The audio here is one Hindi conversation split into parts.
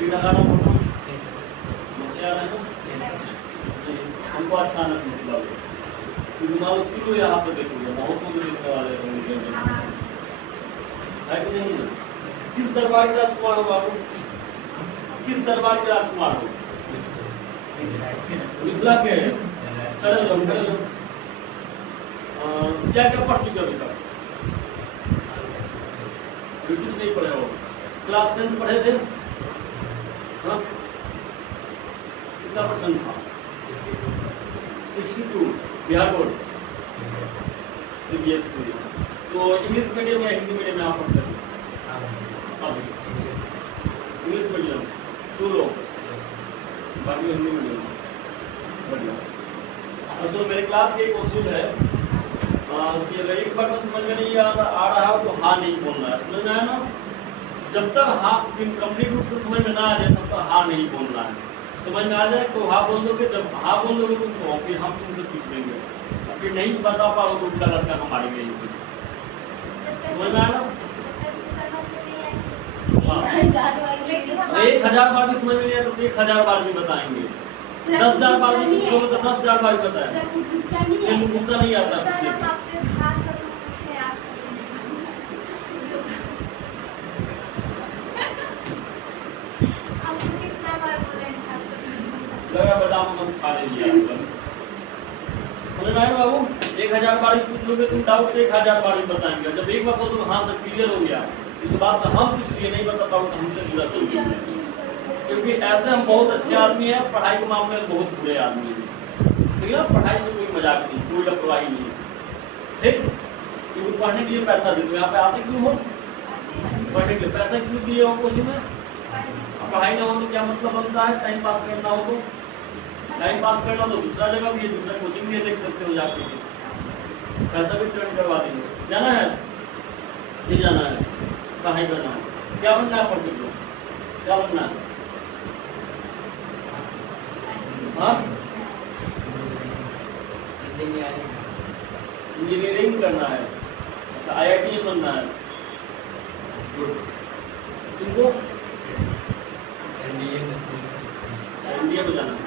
रीड लगाना फोटो मुझे आ रहा है ना हमको अच्छा ना समझ क्योंकि मान लो किलो यहाँ पे देखोगे बहुत को देखने वाले है कि नहीं? किस दरबार के राजकुमार हो बाबू? किस दरबार के राजकुमार हो? मिथिला के। खड़े हो क्या क्या पढ़ चुके अभी तक? कुछ नहीं पढ़े हो? क्लास 10 पढ़े थे? हाँ कितना % था? 62 बिहार बोर्ड CBSE। तो इंग्लिश मीडियम या हिंदी मीडियम में आप पढ़ते थे? इंग्लिश मीडियम 2 लोग बाकी हिंदी मीडियम। बढ़िया। असल मेरे क्लास के एक उसूल है कि अगर एक बार समझ में नहीं आ रहा हो तो हाँ नहीं बोलना है। समझ में आया ना? जब तक हाँ कंप्लीट रूप से समझ में ना आ जाए तब तक हाँ नहीं बोलना है। समझ में आ जाए तो हाँ बोल दोगे, जब हाँ बोल दोगे तो फिर हम तुमसे पूछ लेंगे, फिर नहीं बता पाओ तो उल्टा लड़का हम मारेंगे। समझ में आया ना? हाँ 1000 बार भी समझ में नहीं आया तो 1000 बार भी बताएंगे। 10,000 बार भी पूछोगे तो 10,000 बार भी बताएंगे। गुस्सा नहीं आता लगा बादाम हम खा लिया। समझ में आया बाबू? 1000 बार भी पूछोगे तुम डाउट 1000 बार भी बताएंगे। जब एक बार बोल तो हाँ सब क्लियर हो गया, इसके बाद हम कुछ लिए नहीं बता पाओ तो हमसे पूरा क्योंकि ऐसे हम बहुत अच्छे आदमी हैं, पढ़ाई के मामले में बहुत बुरे आदमी हैं। ठीक है? पढ़ाई से कोई मजाक नहीं, कोई लापरवाही नहीं। ठीक? क्योंकि पढ़ने के लिए पैसा देते हो, यहाँ पे आते क्यों हो? पढ़ने के लिए पैसा क्यों दिए हो कोचिंग में? पढ़ाई ना हो तो क्या मतलब बनता है? टाइम पास करना हो तो टाइम पास करना तो दूसरा जगह भी है, दूसरा कोचिंग भी देख सकते हो जाके, पैसा भी टर्न करवा देंगे। जाना है ये जाना है पढ़ाई करना है, क्या बनना है? पढ़ के क्या बनना है? हाँ इंजीनियरिंग करना है। अच्छा IIT बनना है। तुमको इंडिया में जाना है।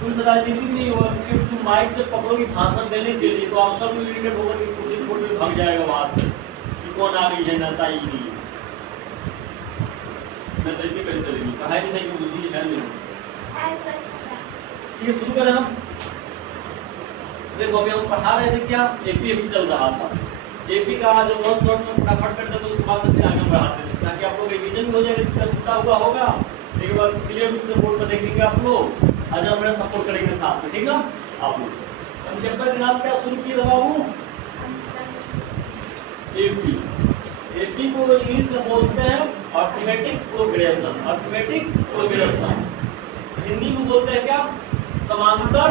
तुम राजनीति नहीं होगा क्योंकि तुम माइक जब पकड़ोगे भाषण देने के लिए तो आप सब इरिटेट होकर के कुछ छोड़ के भाग जाएगा वहां से कि कौन आ गई है नेता ही नहीं। मैं तो इतनी कहीं चलेगी कहा ही नहीं कि बुद्धि है नहीं। ठीक है शुरू करें हम। देखो अभी हम पढ़ा रहे थे क्या? AP अभी चल रहा था। AP का जो वन शॉट में फटाफट करते तो उसके बाद से फिर आगे बढ़ाते थे ताकि आप लोग रिवीजन भी हो जाएगा, जिसका छूटा हुआ होगा एक बार क्लियर रूप से बोर्ड पर देखेंगे आप लोग। आज हम मेरा सपोर्ट करेंगे साथ में, ठीक ना आप लोग। हम चैप्टर के नाम क्या शुरू किए बाबू? AP को इंग्लिश में बोलते हैं arithmetic progression. Arithmetic progression Hindi में बोलते हैं क्या? समांतर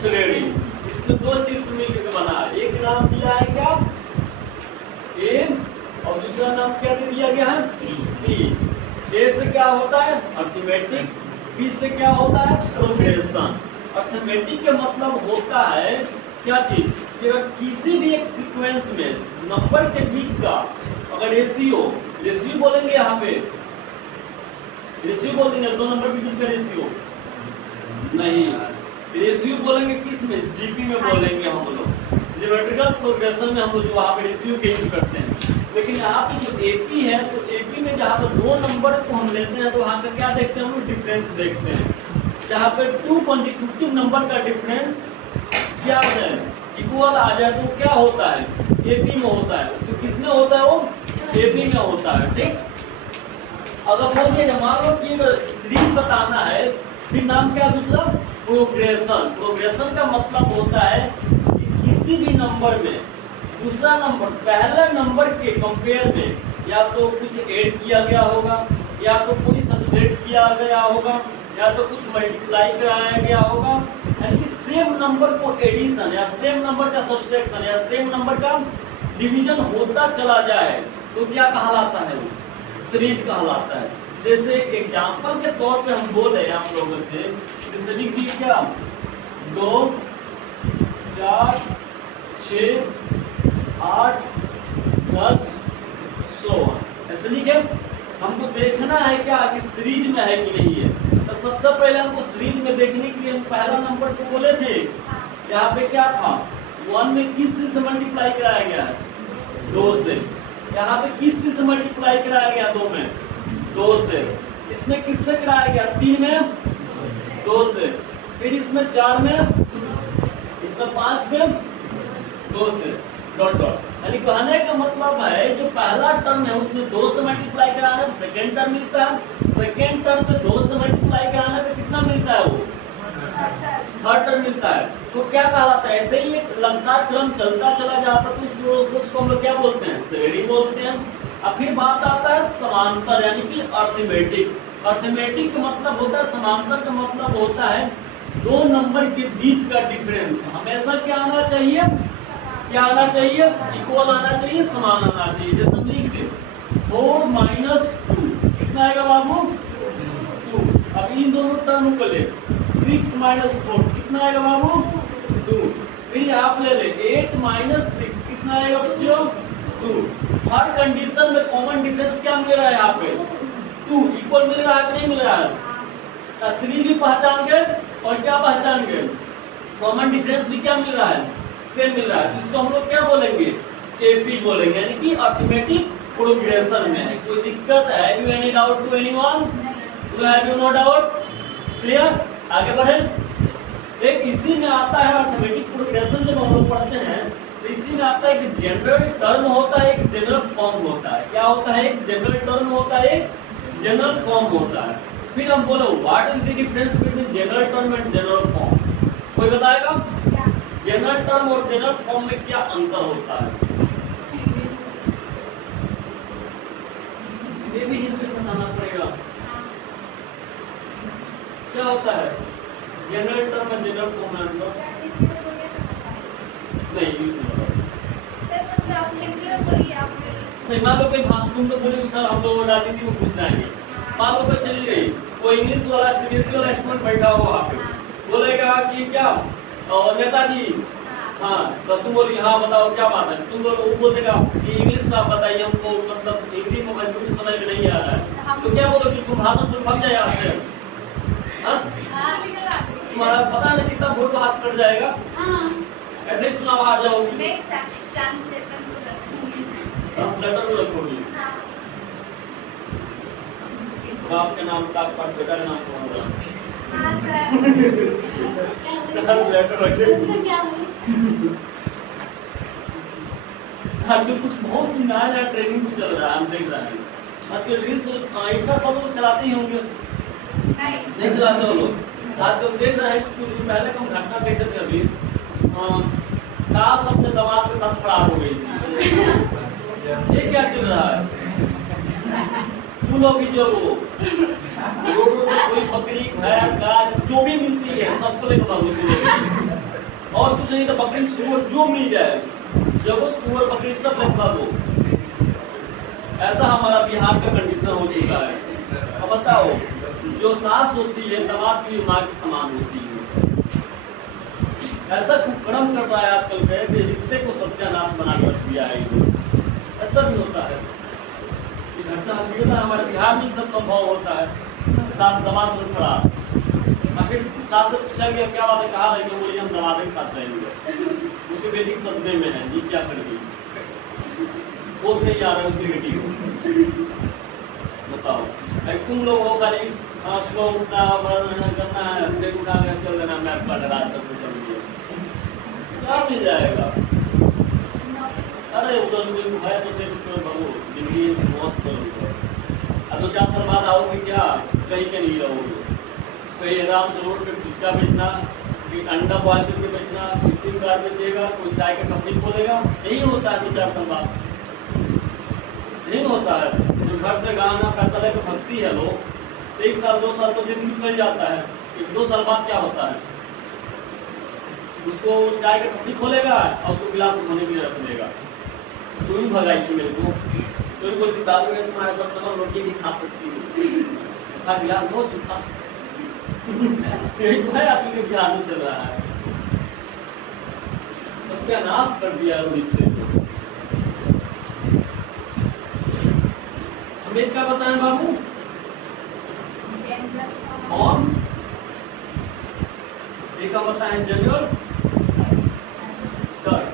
श्रेणी। इसमें 2 चीज मिलकर बना है। एक नाम दिया है क्या? A और दूसरा नाम क्या दे दिया गया है? P। A से क्या होता है? अर्थमेटिक। P से क्या होता है? प्रोग्रेशन। अर्थमेटिक का मतलब होता है क्या चीज कि अगर किसी भी एक सीक्वेंस में नंबर के बीच का अगर रेशियो बोलेंगे, यहाँ पे रेशियो बोल देंगे 2 नंबर के बीच का रेशियो नहीं, रेशियो बोलेंगे किस में? GP में बोलेंगे हम लोग। ज्योमेट्रिकल प्रोग्रेशन में हम लोग जो वहाँ पे रेशियो के यूज करते हैं। लेकिन यहाँ पे जो AP है तो AP में जहाँ पर 2 नंबर को हम लेते हैं तो वहाँ का क्या देखते हैं? हम लोग डिफरेंस देखते हैं। जहाँ पे 2 कॉन्जिक्यूटिव नंबर का डिफरेंस क्या है? इक्वल आ जाए तो क्या होता है? AP में होता है। तो किसमें होता है? वो AP में होता है। ठीक? अगर बोलिए मान लो कि सीरीज बताना है फिर नाम क्या? दूसरा प्रोग्रेशन। प्रोग्रेशन का मतलब होता है कि किसी भी नंबर में दूसरा नंबर पहले नंबर के कंपेयर में या तो कुछ ऐड किया गया होगा, या तो कोई सब्ट्रैक्ट किया गया होगा, या तो कुछ मल्टीप्लाई कराया गया होगा। यानी कि सेम नंबर को एडिशन या सेम नंबर का सब्ट्रैक्शन या सेम नंबर का डिवीजन होता चला जाए तो क्या कहलाता है? वो सीरीज कहलाता है। जैसे एग्जांपल के तौर पे हम बोले आप लोगों से, जैसे लिख दिए क्या? 2 4 6 8 10 16 ऐसे लिखे। हमको देखना है क्या कि सीरीज में है कि नहीं है। तो सबसे पहले हमको सीरीज में देखने के लिए हम पहला नंबर तो बोले थे, यहाँ पे क्या था 1 में किस से मल्टीप्लाई कराया गया है 2 से। यहाँ पे किस से मल्टीप्लाई कराया गया 2 में 2 से। इसमें किससे कराया गया 3 में 2 से। फिर इसमें 4 में, इसमें 5 में 2 से डॉट डॉट। यानी कहने का मतलब है जो पहला टर्म है उसमें 2 से मल्टीप्लाई कराने पे सेकेंड टर्म मिलता है। सेकेंड टर्म पे 2 से मल्टीप्लाई कराने पे कितना मिलता है वो थर्ड टर्म मिलता है। तो क्या कहलाता है, ऐसे ही एक लगातार क्रम चलता चला जाता है तो उस प्रोसेस को हम लोग क्या बोलते हैं श्रेणी बोलते हैं। अब फिर बात आता है समांतर यानी कि अर्थमेटिक। अर्थमेटिक का मतलब होता है, समांतर का मतलब होता है 2 नंबर के बीच का डिफरेंस हमेशा क्या आना चाहिए, क्या आना चाहिए इक्वल आना चाहिए, समान आना चाहिए। जैसे हम लिख दे 4 - 2 कितना आएगा बाबू 2। अब इन दोनों टर्म को ले 6 - 4 कितना आएगा बाबू 2। फिर आप ले ले 8 - 6 कितना आएगा बच्चों 2। हर कंडीशन में कॉमन डिफरेंस क्या मिल रहा है यहाँ पे 2। इक्वल मिल रहा है कि नहीं मिल रहा है। सीरीज भी पहचान गए और क्या पहचान गए, कॉमन डिफरेंस भी क्या मिल रहा है सेम मिल रहा है। इसको हम लोग क्या बोलेंगे एपी बोलेंगे, यानी कि अर्थमेटिक प्रोग्रेशन में है। कोई दिक्कत है, have you any doubt to anyone, do have you no doubt, clear. आगे बढ़े। एक इसी में आता है अर्थमेटिक प्रोग्रेशन जब हम लोग पढ़ते हैं तो इसी में आता है कि जनरल टर्म होता है, एक जनरल फॉर्म होता है। क्या होता है, एक जनरल टर्म होता है, एक जनरल फॉर्म होता है। फिर हम बोलो what is the difference between general term and general form, कोई बताएगा जनरल टर्म और जनरल फॉर्म में क्या अंतर होता है। ये भी हिंदी में बताना पड़ेगा क्या होता है जनरल टर्म और जनरल फॉर्म में अंतर। नहीं यूज नहीं, मान लो कोई भाषा तुम तो बोले सर हम लोग राजनीति में घुस जाएंगे, मान लो कोई चली गई, कोई इंग्लिश वाला सीबीएसई वाला स्टूडेंट बैठा हो वहाँ पे, बोलेगा कि क्या और नेताजी, हाँ तो तुम बोली हाँ बताओ क्या बात है, तुम बोलो वो बोल देगा कि इंग्लिश में आप बताइए हमको, मतलब हिंदी में भोजपुरी समझ में नहीं आ रहा है, तो क्या बोलो कि तुम भाषण सुन भाग जाए आपसे, तुम्हारा पता नहीं कितना वोट पास कर जाएगा, ऐसे ही चुनाव हार जाओगी, ट्रांसलेटर को रखोगी, बाप के नाम का बेटा के नाम को आजकल कुछ बहुत सी नया नया ट्रेनिंग भी चल रहा है, हम देख रहे हैं आजकल रील्स इंस्टा सब लोग चलाते ही होंगे, नहीं चलाते हो लोग। आजकल देख रहे हैं कुछ दिन पहले हम घटना देखे थे अभी, सास अपने दामाद के साथ फरार हो गई थी। ये क्या चल रहा है, फूलों की जो रोड पे कोई बकरी भैंस गाय जो भी मिलती है सबको लेकर भागो, और कुछ नहीं तो बकरी सूअर जो मिल जाए जब वो सूअर बकरी सब लेकर भागो। ऐसा हमारा बिहार का कंडीशन हो चुका है। अब बताओ जो सास होती है दामाद की माँ के समान होती है, ऐसा कुकर्म कर रहा है आजकल के रिश्ते को सत्यानाश बना कर दिया है। ऐसा भी होता है, घटना हमारे बिहार में सब संभव होता है। सास दमाद से फरार, फिर सास से पूछा गया क्या बात है, कहा रहे बोली हम दमाद के साथ रहेंगे, उसकी बेटी सदमे में है, ये क्या करेगी, पोस नहीं आ रहा है उसकी बेटी को, बताओ तुम लोग हो खाली सुबह उठना करना है, ब्रेक उठा कर चल देना, मैथ पढ़ रहा सब कुछ समझिए क्या मिल जाएगा। अरे उधर कोई है तो सिर्फ बाबू जिंदगी मौज करोगे, अब 2-4 साल बाद आओगे क्या कहीं के नहीं रहोगे, कहीं आराम से रोड पे फुचका बेचना, कोई अंडा बॉयल करके बेचना, कोई सिम कार्ड बेचेगा, कोई चाय का कंपनी खोलेगा, यही होता है 2-4 साल बाद, नहीं होता है। जो घर से गाना पैसा लेकर भगती है लोग, 1 साल 2 साल तो जिंदगी निकल जाता है, 1-2 साल बाद क्या होता है, उसको चाय का कंपनी खोलेगा और उसको गिलास धोने के लिए रख देगा, तू ही भगाई थी मेरे को, तो ही बोलती दारू में तुम्हारे सब तरह रोटी भी खा सकती हूँ, खा गिलास धो चुका, यही तो है आपके बिहार में चल रहा है, सत्यानाश कर दिया रिश्ते को। इसमें क्या बताएं बाबू? फॉर्म एक का बताएं जनरल टर्म।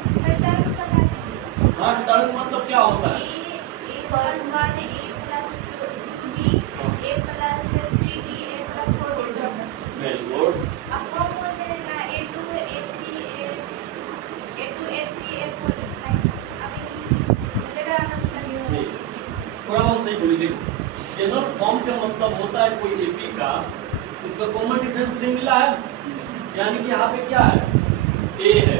हाँ, टर्म मतलब क्या होता है? Very good. थोड़ा बहुत सही बोली। देखो, जनरल फॉर्म का मतलब होता है कोई एपी का, इसका कॉमन डिफरेंस से मिला है, यानी कि यहाँ पे क्या है? ए है,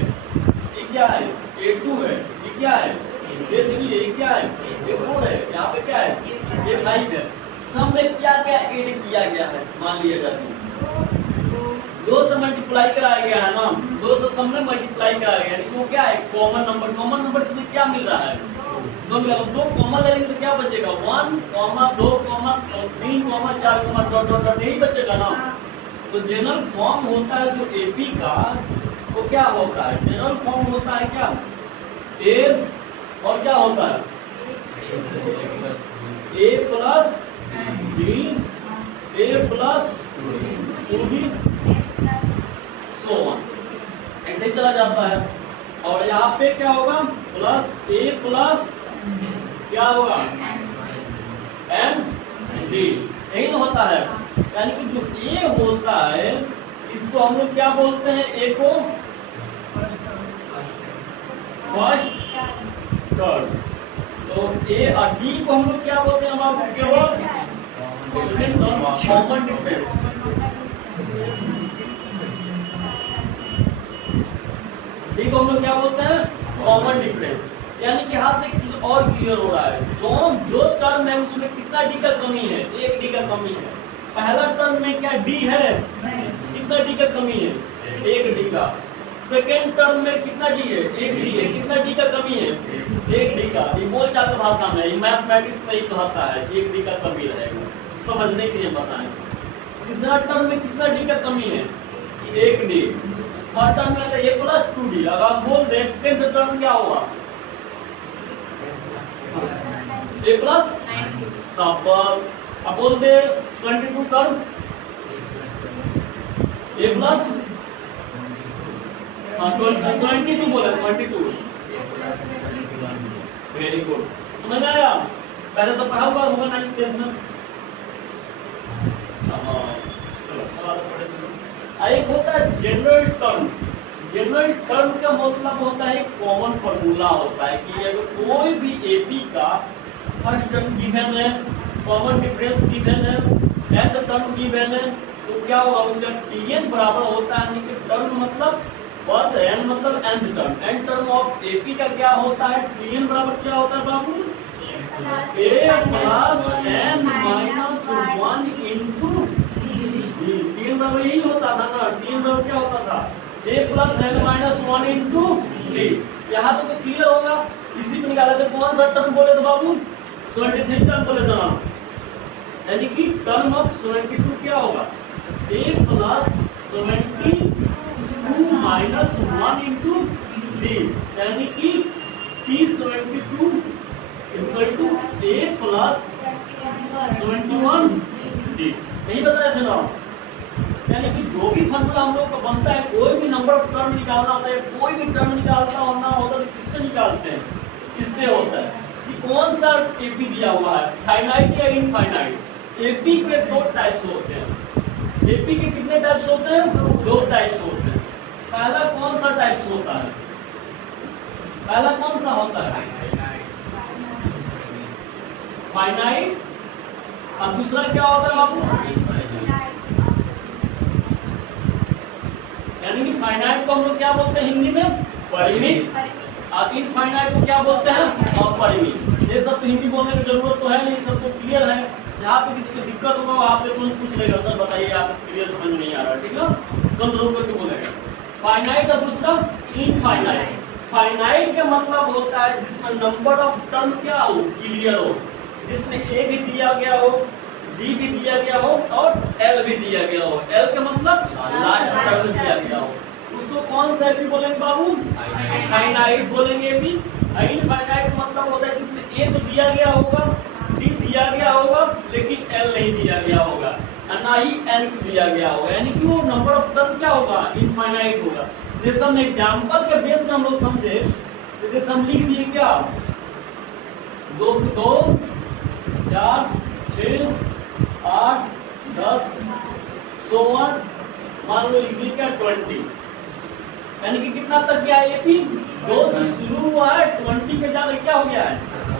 ये क्या है? A2 है, ये क्या है? A3 है, ये क्या है? A4 है, यहाँ पे क्या है? A5 है। सब में क्या क्या ऐड किया गया है? मान लिया जाता है 2 से मल्टीप्लाई कराया गया है ना, 2 से सब में मल्टीप्लाई कराया गया, यानी वो क्या है? Common number. कॉमन नंबर इसमें क्या मिल रहा है? 2 मिला। 2 कॉमन ले लेंगे तो क्या बचेगा? 1, 2, 3, 4, डॉट डॉट डॉट, यही बचेगा ना। तो जनरल फॉर्म होता है जो एपी का, वो क्या होता है? जनरल फॉर्म होता है क्या? ए और क्या होता है? A plus B, A plus 2b, so on, ऐसे ही चला जाता है। और यहाँ पे क्या होगा? प्लस ए प्लस क्या होगा? एन डी, यही तो होता है। यानी कि जो ए होता है इसको हम लोग क्या बोलते हैं? ए को फर्स्ट टर्म, तो ए और डी को हम लोग क्या बोलते हैं? हम आपको केवल कॉमन डिफरेंस। डी को हम लोग क्या बोलते हैं? Common difference. यानी कि यहाँ से एक चीज और क्लियर हो रहा है, जो टर्म है उसमें कितना डी का कमी है? 1 डी का कमी है। पहला टर्म में क्या डी है? कितना डी का कमी है? 1 डी का। सेकेंड टर्म में कितना डी है? 1 डी है। कितना डी का कमी है? 1 डी का। ये बोलचाल भाषा में, मैथमेटिक्स में ही कहता है 1 डी का कमी रहेगा, समझने के लिए बताएं। तीसरा टर्म में कितना डी का कमी है? 1 डी। थर्ड टर्म में ए प्लस 2d। अगर आप बोल दें टेंथ टर्म क्या होगा? ए प्लस 90। शाबाश। अब बोल दे 72 टर्म ए प्लस 72 बोले 72। वेरी गुड, समझ में आया? पहले तो पढ़ा हुआ होगा 9th 10th में। एक होता है जनरल टर्म। जनरल टर्म का मतलब होता है कॉमन फार्मूला होता है कि अगर कोई भी एपी का फर्स्ट टर्म गिवन है, कॉमन डिफरेंस गिवन है, nth टर्म गिवन है, तो क्या होगा? उसका tn बराबर होता है, यानी कि टर्म मतलब पद, n मतलब nth term. nth term of AP का क्या होता है? tn बराबर क्या होता है बाबू? a plus n minus 1 into tn बराबर यही होता था ना। tn बराबर क्या होता था? a plus n minus 1 into D. यहाँ तो क्लियर होगा। इसी पे निकाला था। कौन सा टर्म बोले थे बाबू? 73 टर्म बोले थे ना। यानी कि टर्म ऑफ 72 क्या होगा? a plus 72 minus 1 into D, यानी कि t72 equal to a plus 71 D. नहीं बताया था ना। यानी कि जो भी फॉर्मूला हम लोग का बनता है, कोई भी नंबर ऑफ टर्म निकालना होता है, कोई भी टर्म निकालता होना होता है, तो किस पे निकालते हैं? किस पे होता है कि कौन सा एपी दिया हुआ है, फाइनाइट या इनफाइनाइट। एपी के 2 टाइप्स होते हैं। एपी के कितने टाइप्स होते हैं? 2 टाइप्स होते हैं। पहला कौन सा टाइप्स होता है? पहला कौन सा होता है? फाइनाइट। और दूसरा क्या होता है बाबू? यानी कि फाइनाइट को हम लोग क्या बोलते हैं हिंदी में? परिमित। और इनफाइनाइट को क्या बोलते हैं? अपरिमित। ये सब तो हिंदी बोलने की जरूरत तो है नहीं, सब तो क्लियर है। जहाँ पे किसी को दिक्कत होगा वहाँ पे तुरंत पूछ लेगा, सर बताइए आप क्लियर समझ नहीं आ रहा, ठीक है? कंट्रोल करके बोलेगा। फाइनाइट और दूसरा इनफाइनाइट। फाइनाइट का मतलब होता है जिसमें नंबर ऑफ टर्म क्या हो? क्लियर हो, जिसमें ए भी दिया गया हो, डी भी दिया गया हो और एल भी दिया गया हो। एल का मतलब लास्ट टर्म दिया गया हो, उसको कौन सा एपी बोलेंगे बाबू? फाइनाइट बोलेंगे एपी। इनफाइनाइट मतलब होता है जिसमें ए तो दिया गया होगा, डी दिया गया लेकिन एल नहीं दिया गया होगा और ना ही एन दिया गया होगा, यानी कि वो नंबर ऑफ टर्म क्या होगा, इनफाइनाइट होगा। जैसे हम एग्जाम्पल के बेस में हम लोग समझे, जैसे हम लिख दिए क्या 2 2 4 6 8 10 16 मान लो लिख दिए क्या 20, यानी कि कितना तक गया है एपी 2 से शुरू हुआ है 20 पे जाकर क्या हो गया है,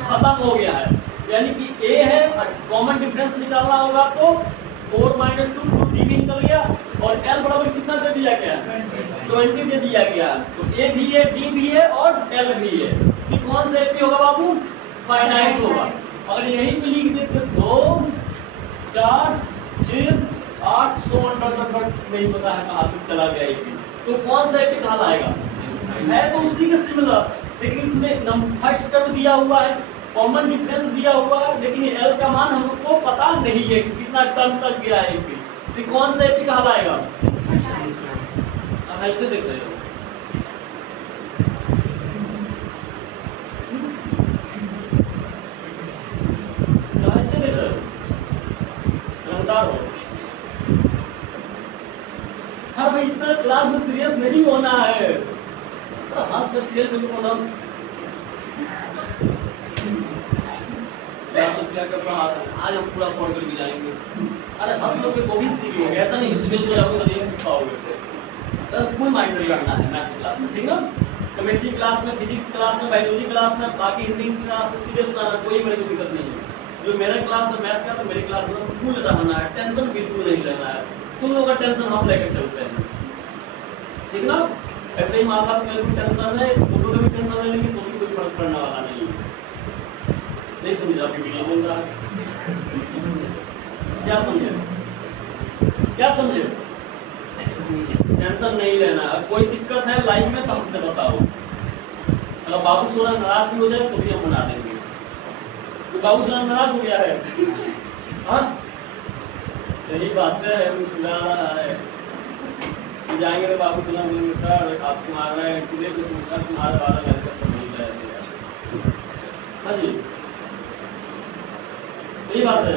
खत्म हो गया है। यानी कि ए है और कॉमन डिफरेंस निकालना होगा तो 4 - 2 2 डी भी निकल गया और एल बराबर कितना दे दिया गया, 20 दे दिया गया। तो ए भी है, डी भी है और एल भी है। कि कौन सा एपी होगा बाबू, फाइनाइट होगा। अगर यहीं पे लिख देते 2 4 6 8 16 नहीं पता है कहाँ तक चला गया एपी, तो कौन सा एपी कहलाएगा, है तो उसी के सिमिलर, लेकिन इसमें फर्स्ट टर्म दिया हुआ है, कॉमन डिफरेंस दिया हुआ है, लेकिन एल का मान हम लोग को पता नहीं है कि कितना टर्म तक गया है एपी, तो कौन सा एपी कहलाएगा। अब ऐसे देख रहे हो ऐसे देख रहे हो रंगदार हो। हाँ भाई इतना क्लास में सीरियस नहीं होना है, तो हंस कर खेल में होना क्या कर रहा है, आज हम पूरा पढ़ कर भी जाएंगे। अरे हंस लोग को भी सीखोगे, ऐसा नहीं सुबह से जाओगे तो नहीं सीख पाओगे। तो फुल माइंड में रहना है मैथ क्लास में, ठीक ना। केमिस्ट्री क्लास में, फिजिक्स क्लास में, बायोलॉजी क्लास में, बाकी हिंदी क्लास में सीरियस रहना, कोई मेरे को दिक्कत नहीं है। जो मेरा क्लास है मैथ का, तो मेरी क्लास में फुल रहना है, टेंशन बिल्कुल नहीं लेना है। तुम लोग का टेंशन हम लेकर चलते हैं, ठीक ना। ऐसे ही माँ बाप में भी टेंशन है, तुम लोग भी टेंशन है, लेकिन तो भी कोई फर्क पड़ने वाला नहीं है। नहीं समझा अभी वीडियो बोल रहा है, क्या समझे, क्या समझे, टेंशन नहीं लेना। कोई दिक्कत है लाइफ में तो हमसे बताओ। अगर बाबू सोना नाराज भी हो जाए तो भी हम बना देंगे। तो बाबू सोना नाराज हो गया है, हाँ यही बात है, सुना रहा है। तो जाएंगे तो बाबू सोना बोलेंगे सर आप तुम्हारा टुडे तो सर तुम्हारे बारे में ऐसा सब नहीं है। हाँ जी यही बात है।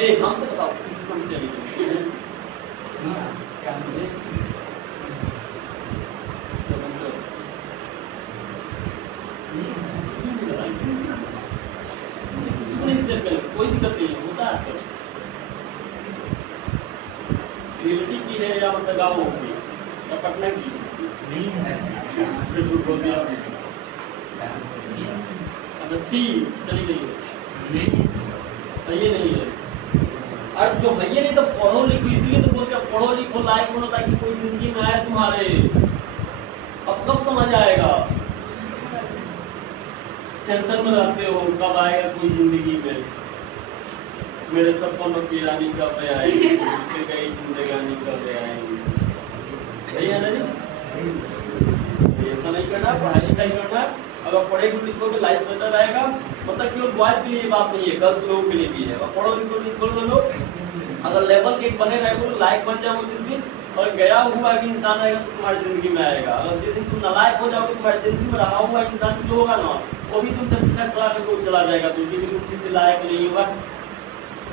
ए हमसे बताओ किसी समस्या नहीं है, कोई दिक्कत नहीं होता है। रियलिटी की है या मतलब गाँव की या पटना की, झूठ बोल दिया। अच्छा थी चली गई है, ये नहीं है। और जो भैया नहीं तो पढ़ो लिखो, इसलिए तो बोलते हैं पढ़ो लिखो लायक बनो ताकि कोई जिंदगी में आए तुम्हारे। अब कब समझ आएगा, टेंशन में रहते हो कब आएगा कोई जिंदगी में। मेरे सपनों की रानी कब आएगी, गई जिंदगानी कब आएगी, सही है ना जी। ऐसा नहीं करना, पढ़ाई लिखाई करना। अगर पढ़ेगे लिखोगे लाइफ सेटल रहेगा। मतलब केवल बॉयज के लिए ये बात नहीं है, गर्ल्स लोगों के लिए भी है। और पढ़ो लिखो लोग, अगर लेवल के बने रहेगा लायक बन जाओगे जिस दिन, और गया हुआ भी इंसान आएगा तो तुम्हारी जिंदगी में आएगा। अगर जिस दिन तुम नालायक हो जाओगे, तुम्हारी जिंदगी में रहा हुआ इंसान जो होगा ना वो भी तुमसे पीछा छुड़ा करके चला जाएगा, तुमकी भी किसी लायक नहीं होगा,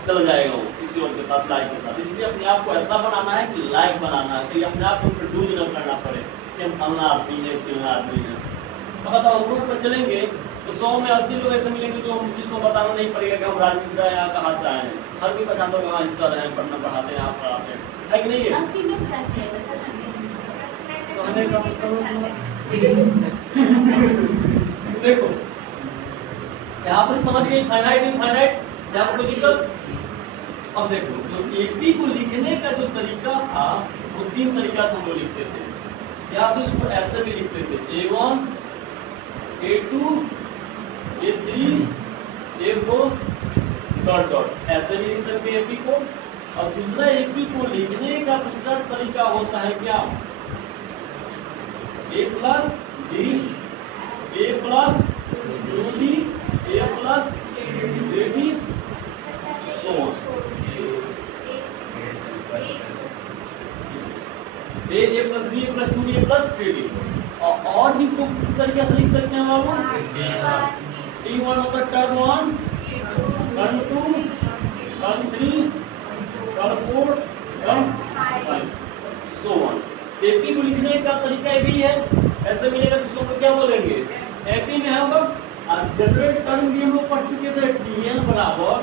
चला जाएगा वो किसी और के साथ, लायक के साथ। इसलिए अपने आप को ऐसा बनाना है कि लायक बनाना है, कि अपने आप को प्रोड्यूस न करना पड़े कि हम फलना आदमी है चिलना आदमी है। अगर हम रोड पर चलेंगे तो 100 में 80 लोग ऐसे मिलेंगे जो जिसको बताना नहीं पड़ेगा कि हम राजमिश्रा यहाँ कहाँ से आए हैं। हर कोई पहचानता होगा हाँ सर हैं, पढ़ना पढ़ाते हैं, यहाँ पढ़ाते हैं, कि नहीं है। 80 लोग जाते हैं सर, कहने का मतलब देखो यहाँ पर समझ गए फाइनाइट इनफाइनाइट, यहाँ पर कोई दिक्कत। अब देखो जो एपी को लिखने का जो तरीका था वो 3 तरीका से हम लोग लिखते थे। या तो इसको ऐसे भी लिखते थे A1 A2 A3 A4 dot dot, ऐसे भी लिख सकते हैं एपी को। और दूसरा एपी को लिखने का दूसरा तरीका होता है क्या, A plus D A plus 2D A plus AB so on। A plus B A plus 2D A plus 3D। और भी इसको किसी तरीके से लिख सकते हैं बाबू। T1 होता है term 1, term 2, term 3, term 4, term 5, so on. AP को लिखने का तरीका भी है, ऐसे मिलेगा तो इसको क्या बोलेंगे, एपी में हम जनरल टर्म भी हम लोग पढ़ चुके थे, Tn बराबर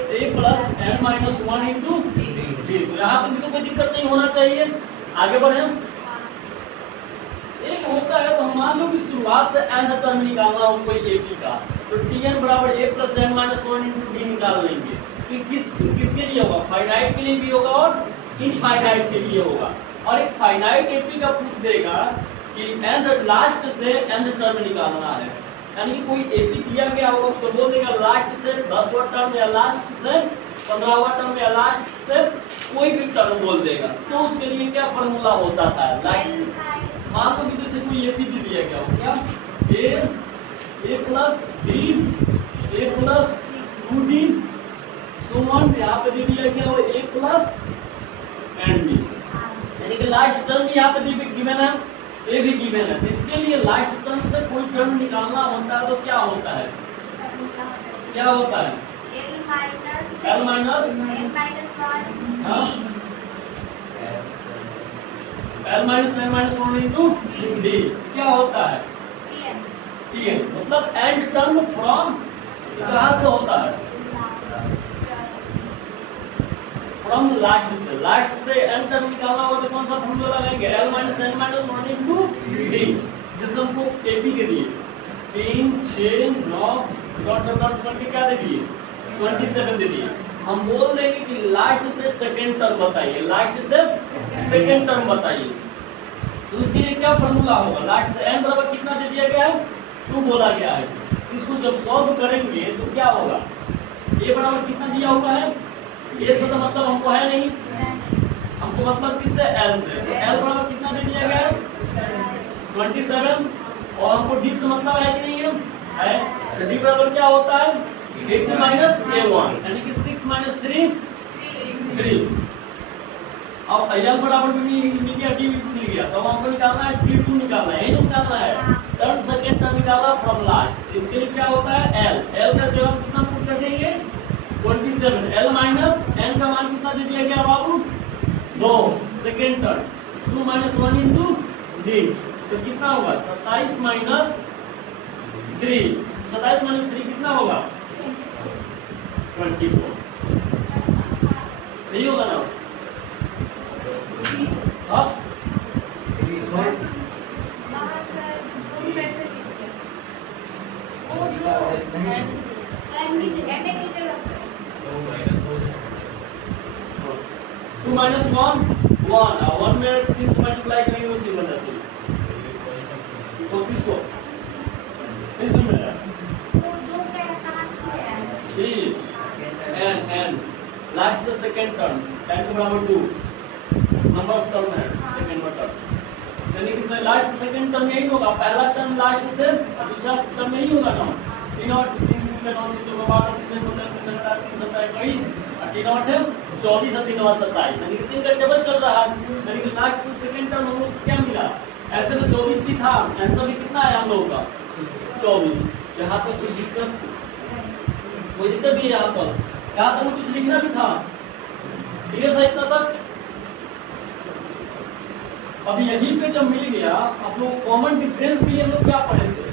a plus n minus 1 into D. तो यहाँ तक भी तो कोई दिक्कत नहीं होना चाहिए। आगे बढ़े, एक होता है तो हम मान लो कि शुरुआत से nth टर्म निकालना हो कोई एपी का, तो Tn बराबर a plus n minus 1 into D निकाल लेंगे। तो किसके लिए होगा, फाइनाइट के लिए भी होगा और इनफाइनाइट के लिए होगा। और एक फाइनाइट एपी का पूछ देगा कि nth लास्ट से nth टर्म निकालना है, यानी कि कोई एपी दिया गया होगा उसको बोल देगा लास्ट से 10वां टर्म या लास्ट से 15वां टर्म या लास्ट से कोई भी टर्म बोल देगा। तो उसके लिए क्या फॉर्मूला होता था, लास्ट से मान लो कि जैसे कोई एपी दिया गया हो, क्या A plus B A plus 2d so on, यहाँ पे दे दिया गया हो ए प्लस एंड बी, यानी कि लास्ट टर्म यहाँ पे गिवन है, ए भी गिवन है। तो इसके लिए लास्ट टर्म से कोई टर्म निकालना होता है तो क्या होता है, क्या होता है, L minus L minus n minus 1 into D, क्या होता है Tn, मतलब एंड टर्म फ्रॉम कहाँ से होता है, फ्रॉम लास्ट से n टर्म निकालना होगा तो कौन सा फॉर्मूला लगाएंगे, L minus n minus 1 into D, जिसे हमको एपी के दिए 3 6 9 डॉट डॉट करके क्या दे दिए 27 दे दिए। हम बोल देंगे कि लास्ट से सेकंड टर्म बताइए, लास्ट से सेकंड टर्म बताइए। तो उसके लिए क्या फॉर्मूला होगा, लास्ट से n बराबर कितना दे दिया गया है 2 बोला गया है। इसको जब सॉल्व करेंगे तो क्या होगा, a बराबर कितना दिया हुआ है, a से तो मतलब हमको है नहीं, हमको मतलब किससे l से, तो l बराबर कितना दे दिया गया है 27, और हमको d से मतलब है कि नहीं है, तो d बराबर क्या होता है 80 माइनस a1, यानी कि 6 माइनस 3 3। अब l बराबर भी मिल गया, d भी मिल गया, तो हमको निकालना है t2 निकालना है, यही निकालना है टर्म सेकंड टर्म निकालना फ्रॉम लास्ट। इसके लिए क्या होता है l का जगह कितना पुट कर देंगे 27, l माइनस n का मान कितना दे दिया गया बाबू 2, second term 2 minus 1 into D, तो कितना होगा 27 माइनस 3, 27 माइनस 3 कितना होगा 24, नहीं होगा ना, हाँ टू माइनस 1 में 3 से मल्टीप्लाई करेंगे तो 3 बन जाती है, तो किसको इसमें n लास्ट से सेकंड टर्म n के बराबर 2 नंबर ऑफ टर्म है सेकंड में टर्म, यानी कि लास्ट से सेकंड टर्म यही होगा, पहला टर्म लास्ट से दूसरा टर्म यही होगा ना, 3 और 3 में 9 से 2 12 3 17 3 17 21 और 3 और 24 और 3 और 27, यानी कि 3 का टेबल चल रहा है, यानी कि लास्ट से सेकंड टर्म हम लोग क्या मिला, ऐसे तो 24 भी था, आंसर भी कितना है हम लोगों का 24। यहाँ तक कोई दिक्कत भी है, यहाँ तक कुछ लिखना भी था, क्लियर था इतना तक। अब यहीं पे जब मिल गया, आप लोग कॉमन डिफरेंस के लिए हम लोग क्या पढ़े थे,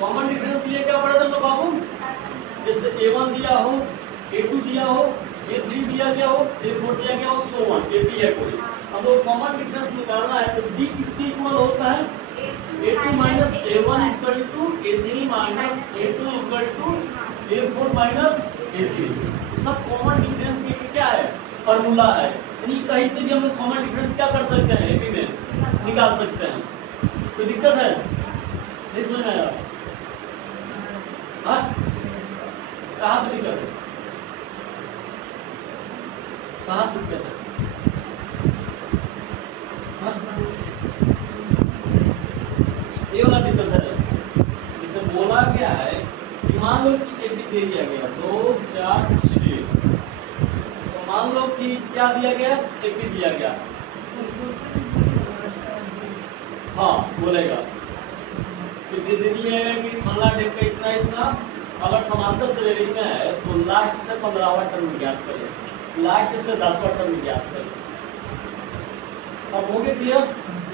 कॉमन डिफरेंस के लिए क्या पढ़े थे बाबू, जैसे a1 दिया हो, a2 दिया हो, a3 दिया गया हो, a4 दिया गया हो, सो ऑन, AP है कोई, हम लोग कॉमन डिफरेंस निकालना है तो d किसके इक्वल होता है a2 minus a1 equal to a3 minus a2 equal to a4 minus a3। सब कॉमन डिफरेंस के क्या है फॉर्मूला है, यानी कहीं से भी हम लोग कॉमन डिफरेंस क्या कर सकते हैं एपी में निकाल सकते हैं। कोई दिक्कत है, नहीं समझ में आया, हाँ कहाँ पे दिक्कत है, कहाँ से दिक्कत है, ये वाला दिक्कत है। जैसे बोला गया है कि मान लो कि एपी दे दिया गया 2 4 6, तो मान लो कि क्या दिया गया एपी दिया गया, हाँ बोलेगा तो दे दिया है कि फला डेट का इतना इतना, अगर समांतर श्रेणी में है तो लास्ट से 15वां टर्म ज्ञात करें, लास्ट से 10वां टर्म ज्ञात करें। अब हो गया क्लियर?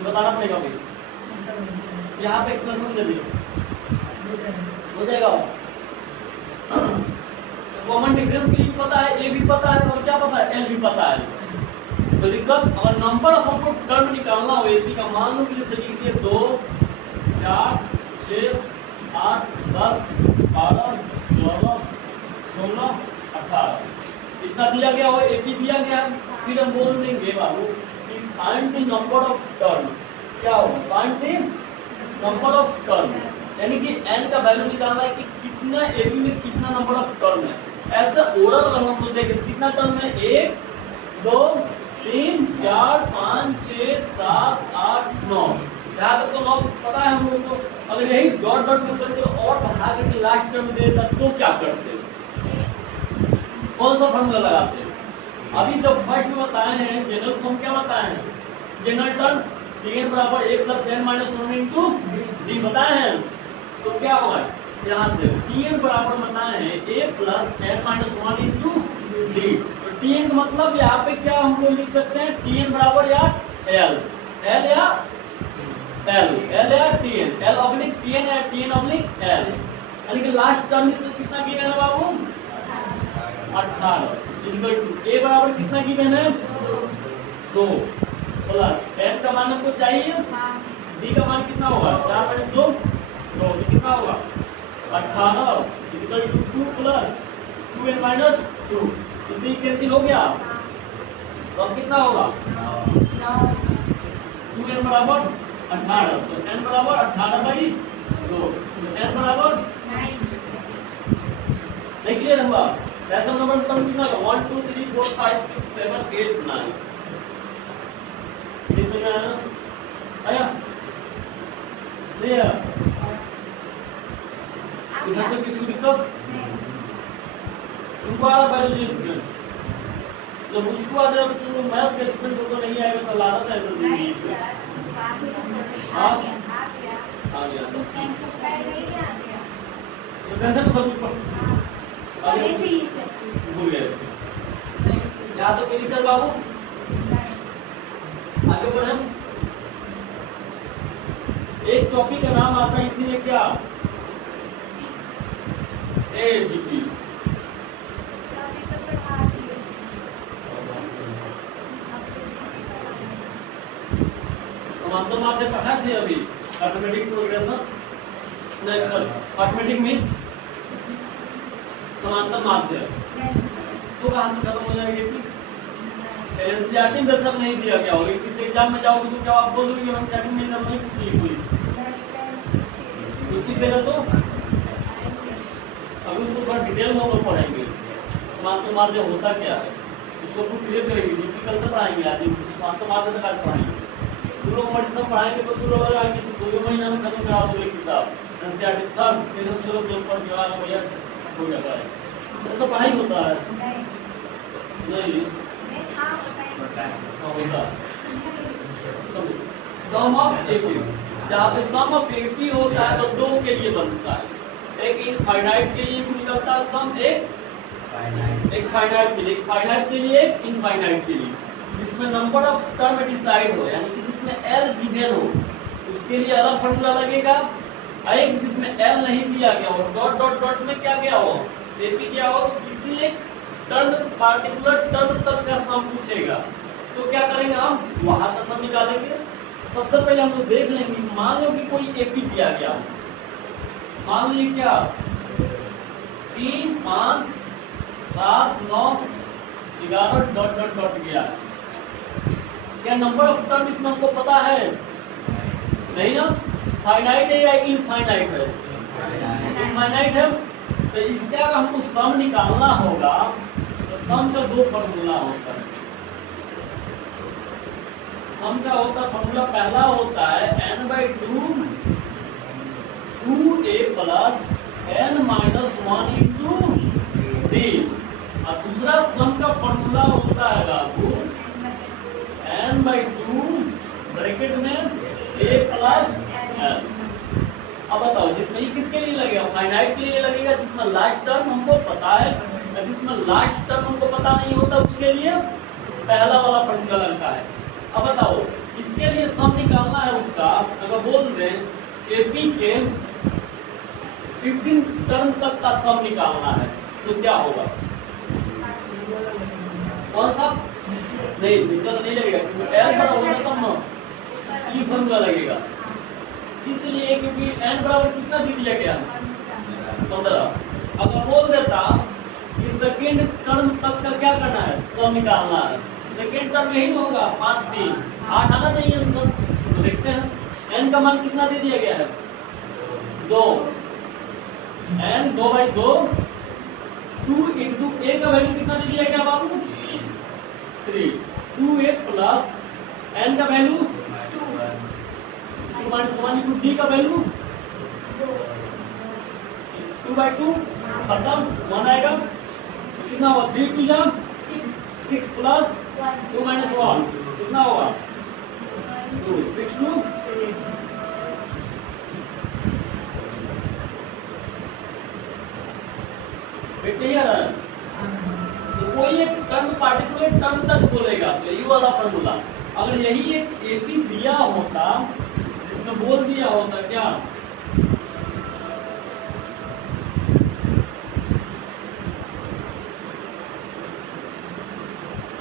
बताना पड़ेगा भाई, यहाँ पे एक्सप्रेशन दे दिए हो जाएगा। कॉमन डिफरेंस के लिए पता है, ए भी पता है और क्या पता है, एल भी पता है। तो दिक्कत, अगर नंबर ऑफ हमको टर्म निकालना हो एपी का, मान लो कि जैसे लिख दिए 2 4 6 8 10 12 14 16 18 इतना दिया गया हो, एपी दिया गया। फिर हम बोल देंगे बाबू कि find the number of term, क्या होगा, find the number of term, यानी कि n का वैल्यू निकालना है कि कितना एपी में कितना नंबर ऑफ टर्म है। ऐसा ओरल अगर हम लोग देखें कितना टर्म है, 1 2 3 4 5 6 7 8 9, यहाँ तक तो 9 पता है हम लोग को। अगर यही डॉट डॉट में करके और बढ़ा करके लास्ट टर्म दे देता तो क्या करते, कौन सा फॉर्मूला लगाते? अभी जब फर्स्ट में बताए हैं जनरल सम, क्या बताए हैं जनरल टर्म Tn बराबर a plus n minus 1 into D बताए हैं। तो क्या होगा यहाँ से Tn बराबर बताए हैं a plus n minus 1 into D. तो Tn का मतलब यहाँ पे क्या हम लोग लिख सकते हैं, Tn बराबर या L, L या L, L या Tn, L ऑब्लिक Tn या Tn ऑब्लिक L, यानी कि लास्ट टर्म इसमें कितना गिवन है बाबू 18 इक्वल टू a बराबर कितना गिवन है 2 प्लस n का मान हमको चाहिए, d का मान कितना होगा 4 माइनस 2 तो कितना होगा 18 equal to 2 plus 2n minus 2, इसी कैंसिल हो गया तो अब कितना होगा 2n बराबर 18, तो n बराबर 18/2, तो n बराबर 9। क्लियर हुआ? ऐसा नंबर टर्म कितना था 1 2 3 4 5 6 7 8 9, ये समझ में आया? नहीं आया? इधर से किसी को दिक्कत? तुमको आ रहा बायोलॉजी स्टूडेंट, जब उसको आ जाए तो मैथ के स्टूडेंट को नहीं आएगा तो लाना था ऐसा नहीं हाँ आ गया तो कैसे सब कुछ भूल गए यहाँ तो कोई दिक्कत बाबू? आगे बढ़े, एक टॉपिक का नाम आता है इसी में क्या एजीपी, समांतर माध्य पढ़ा थे अभी, अर्थमेटिक प्रोग्रेशन नहीं सॉरी अर्थमेटिक में समांतर माध्य तो कहाँ से खत्म हो जाएगी? एनसीईआरटी में सब नहीं दिया गया होगा, किसी एग्जाम में जाओगे तो क्या आप बोलोगे कि एनसीईआरटी में नहीं पूछी कोई तो किस देना, तो अभी उसको थोड़ा डिटेल में हम लोग पढ़ाएंगे समांतर माध्य होता क्या है, उसको कुछ क्लियर करेंगे, डिफिकल्ट से पढ़ाएंगे आज समांतर माध्य तक आज पढ़ाएंगे। तुम लोग हमारे सब पढ़ाएंगे तो तुम लोग किसी 2 महीना में खत्म करा दोगे किताब एनसीईआरटी सब, फिर हम लोग जो पढ़ के आगे भैया हो जाता है, ऐसा पढ़ाई होता है नहीं सम ऑफ एपी, जहाँ पे सम ऑफ एपी होता है तो 2 के लिए बनता है, एक इनफाइनाइट के लिए निकलता है सम, एक फाइनाइट के लिए, फाइनाइट के लिए एक इनफाइनाइट के लिए, जिसमें नंबर ऑफ टर्म डिसाइड हो, यानी कि जिसमें एल गिवन हो उसके लिए अलग फॉर्मूला लगेगा, एक जिसमें एल नहीं दिया गया हो, डॉट डॉट डॉट में क्या गया हो एपी क्या हो, तो किसी एक टर्म पार्टिकुलर टर्म तक का सम पूछेगा तो क्या करेंगे हम वहां का सम निकालेंगे। सबसे पहले हम लोग देख लेंगे, मान लो कि कोई एपी दिया गया, मान लीजिए क्या 3 5 7 9 11 डॉट डॉट डॉट गया, क्या नंबर ऑफ टर्म इसमें हमको पता है नहीं ना, फाइनाइट है या इनफाइनाइट है, इनफाइनाइट है, तो इसका अगर हमको सम निकालना होगा तो सम का 2 फॉर्मूला होता है, सम का होता फॉर्मूला पहला होता है n/2 2a plus n minus 1 into D, और दूसरा सम का फॉर्मूला होता है बाबू n/2 ब्रैकेट में a प्लस n। अब बताओ फाइनाइट के लिए लगेगा जिसमें लास्ट टर्म हमको पता है, और जिसमें लास्ट टर्म हमको पता नहीं होता उसके लिए पहला वाला फॉर्मूला लगता है। अब बताओ इसके लिए सम निकालना है उसका, अगर बोल दें एपी के 15 टर्म तक का सम निकालना है तो क्या होगा? कौन सा? नहीं नीचे तो नहीं लगेगा क्योंकि एल बड़ा होगा तब ना ये फॉर्मूला लगेगा, इसलिए क्योंकि एन बराबर कितना दे दिया गया? 15। अगर बोल देता कि सेकेंड टर्म तक का क्या करना है, सम निकालना है, सेकेंड टर्म यही होगा 5 3 8 आना चाहिए आंसर। तो देखते हैं एन का मान कितना दे दिया गया है? 2। एन 2/2 2 इंटू ए का वैल्यू कितना दे दिया गया बाबू? 3 2a प्लस एन का वैल्यू 2 - 1 इंटू डी का वैल्यू 2/2 खत्म 1 आएगा कितना होगा? 3 2 जा 6 प्लस 2 - 1 कितना होगा? 2 6 2 क्लियर है? तो कोई एक टर्म पार्टिकुलर टर्म तक बोलेगा तो ये वाला फॉर्मूला, अगर यही एक एपी दिया होता जिसमें बोल दिया होता क्या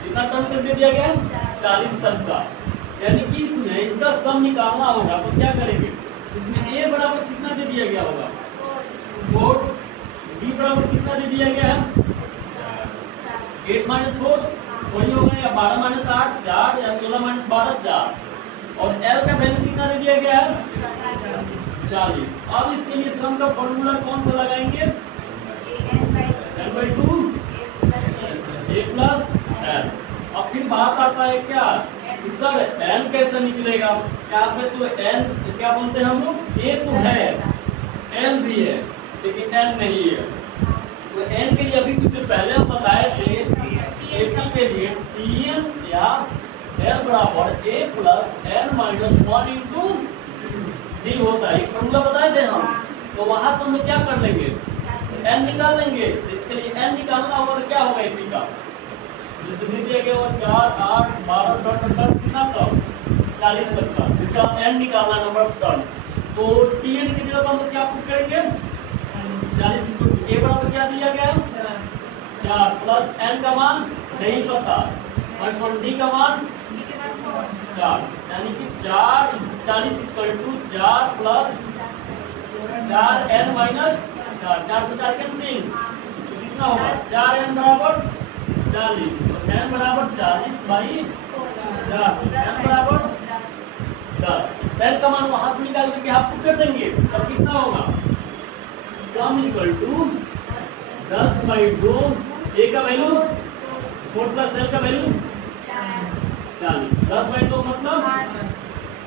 कितना टर्म तक दे दिया गया? 40 तक का, यानी कि इसमें इसका सम निकालना होगा तो क्या करेंगे? इसमें ए बराबर कितना दे दिया गया होगा? 4। बी बराबर कितना दे दिया गया है? 8 - 4 वही होगा, या 12 - 8 4, या 16 - 12 4। और एल का वैल्यू कितना दे दिया गया है? 40। अब इसके लिए सम का फॉर्मूला कौन सा लगाएंगे? n/2 a plus L. अब फिर बात आता है क्या कि सर n कैसे निकलेगा? यहाँ पे तो n क्या बोलते हैं हम लोग? a तो है, l भी है, लेकिन n नहीं है। तो n के लिए अभी कुछ देर पहले हम बताए थे एपी के लिए Tn या l बराबर a plus n - 1 into D होता है, एक फॉर्मूला बताए थे हम। तो वहां से हम लोग क्या कर लेंगे? n निकाल लेंगे। तो इसके लिए n निकालना होगा तो क्या होगा एपी का? जैसे दे दिया गया वो 4 8 12 डॉट कितना था? 40 तक का, इसका n निकालना नंबर ऑफ टर्न। तो Tn की जगह हम लोग क्या पुट करेंगे? 40 इंटू a बराबर क्या दिया गया? 4 प्लस n का मान नहीं पता, और डी का मान 4, यानी कि 4 40 = 4 प्लस 4 n माइनस 4, 4 से 4 कैंसिल, तो कितना होगा? 4 n बराबर 40, तो n बराबर 40/10, n बराबर 10। n का मान वहां से निकाल करके आप पुट कर देंगे, तब कितना होगा? सम = 10/2 a का वैल्यू 4 प्लस l का वैल्यू 40। 10/2 मतलब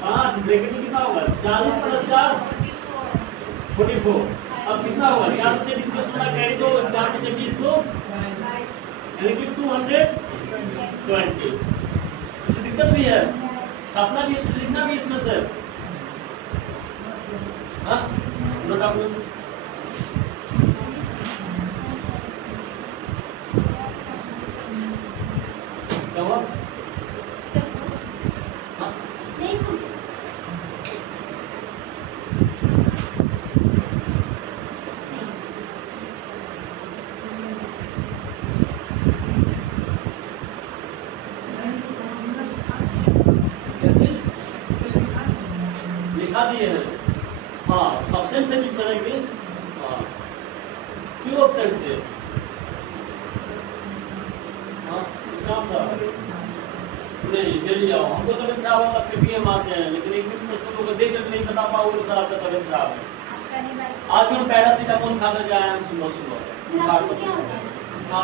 5 ब्रैकेट में कितना होगा? 40 प्लस 4 44। अब कितना होगा? 4 से 20 को 16 कैरी दो, 4 से 20 को यानी कि 220। कुछ दिक्कत भी है? छापना भी है, कुछ लिखना भी इसमें से? हाँ नोट आप लोग क्या हुआ? नहीं कुछ क्या चीज लिखा दिए हैं? हाँ ऑप्शन थे कुछ बनेंगे। हाँ क्यों ऑप्शन थे? हाँ कुछ काम था? नहीं जल्दी आओ, हमको तबियत खराब होता फिर भी हम आते हैं, लेकिन एक दिन बच्चों को देख कर नहीं बता पाओगे सर आपका तबियत खराब है। आज भी हम पैरासीटामोल खाकर जाए हैं सुबह बुखार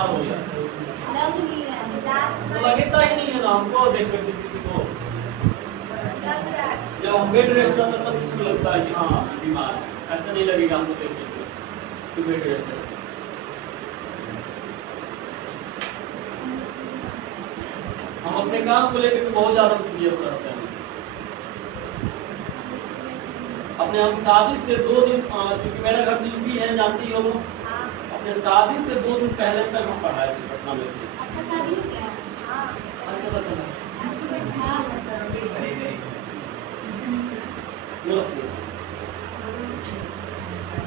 हो गया, तो लगता ही नहीं है ना हमको देख करके किसी को। जब हम बेड रेस्ट करते हैं तब किसी को लगता है कि हाँ बीमार है, ऐसा नहीं लगेगा हमको देख करके बेड रेस्ट है। हम अपने काम को लेकर के बहुत ज्यादा सीरियस रहते हैं। अपने हम शादी से 2 दिन चूंकि मेरा घर यूपी है, जानती हो लोग, अपने शादी से 2 दिन पहले तक हम पढ़ाए थे पटना में थे। आपका शादी हो गया? हाँ। पता चला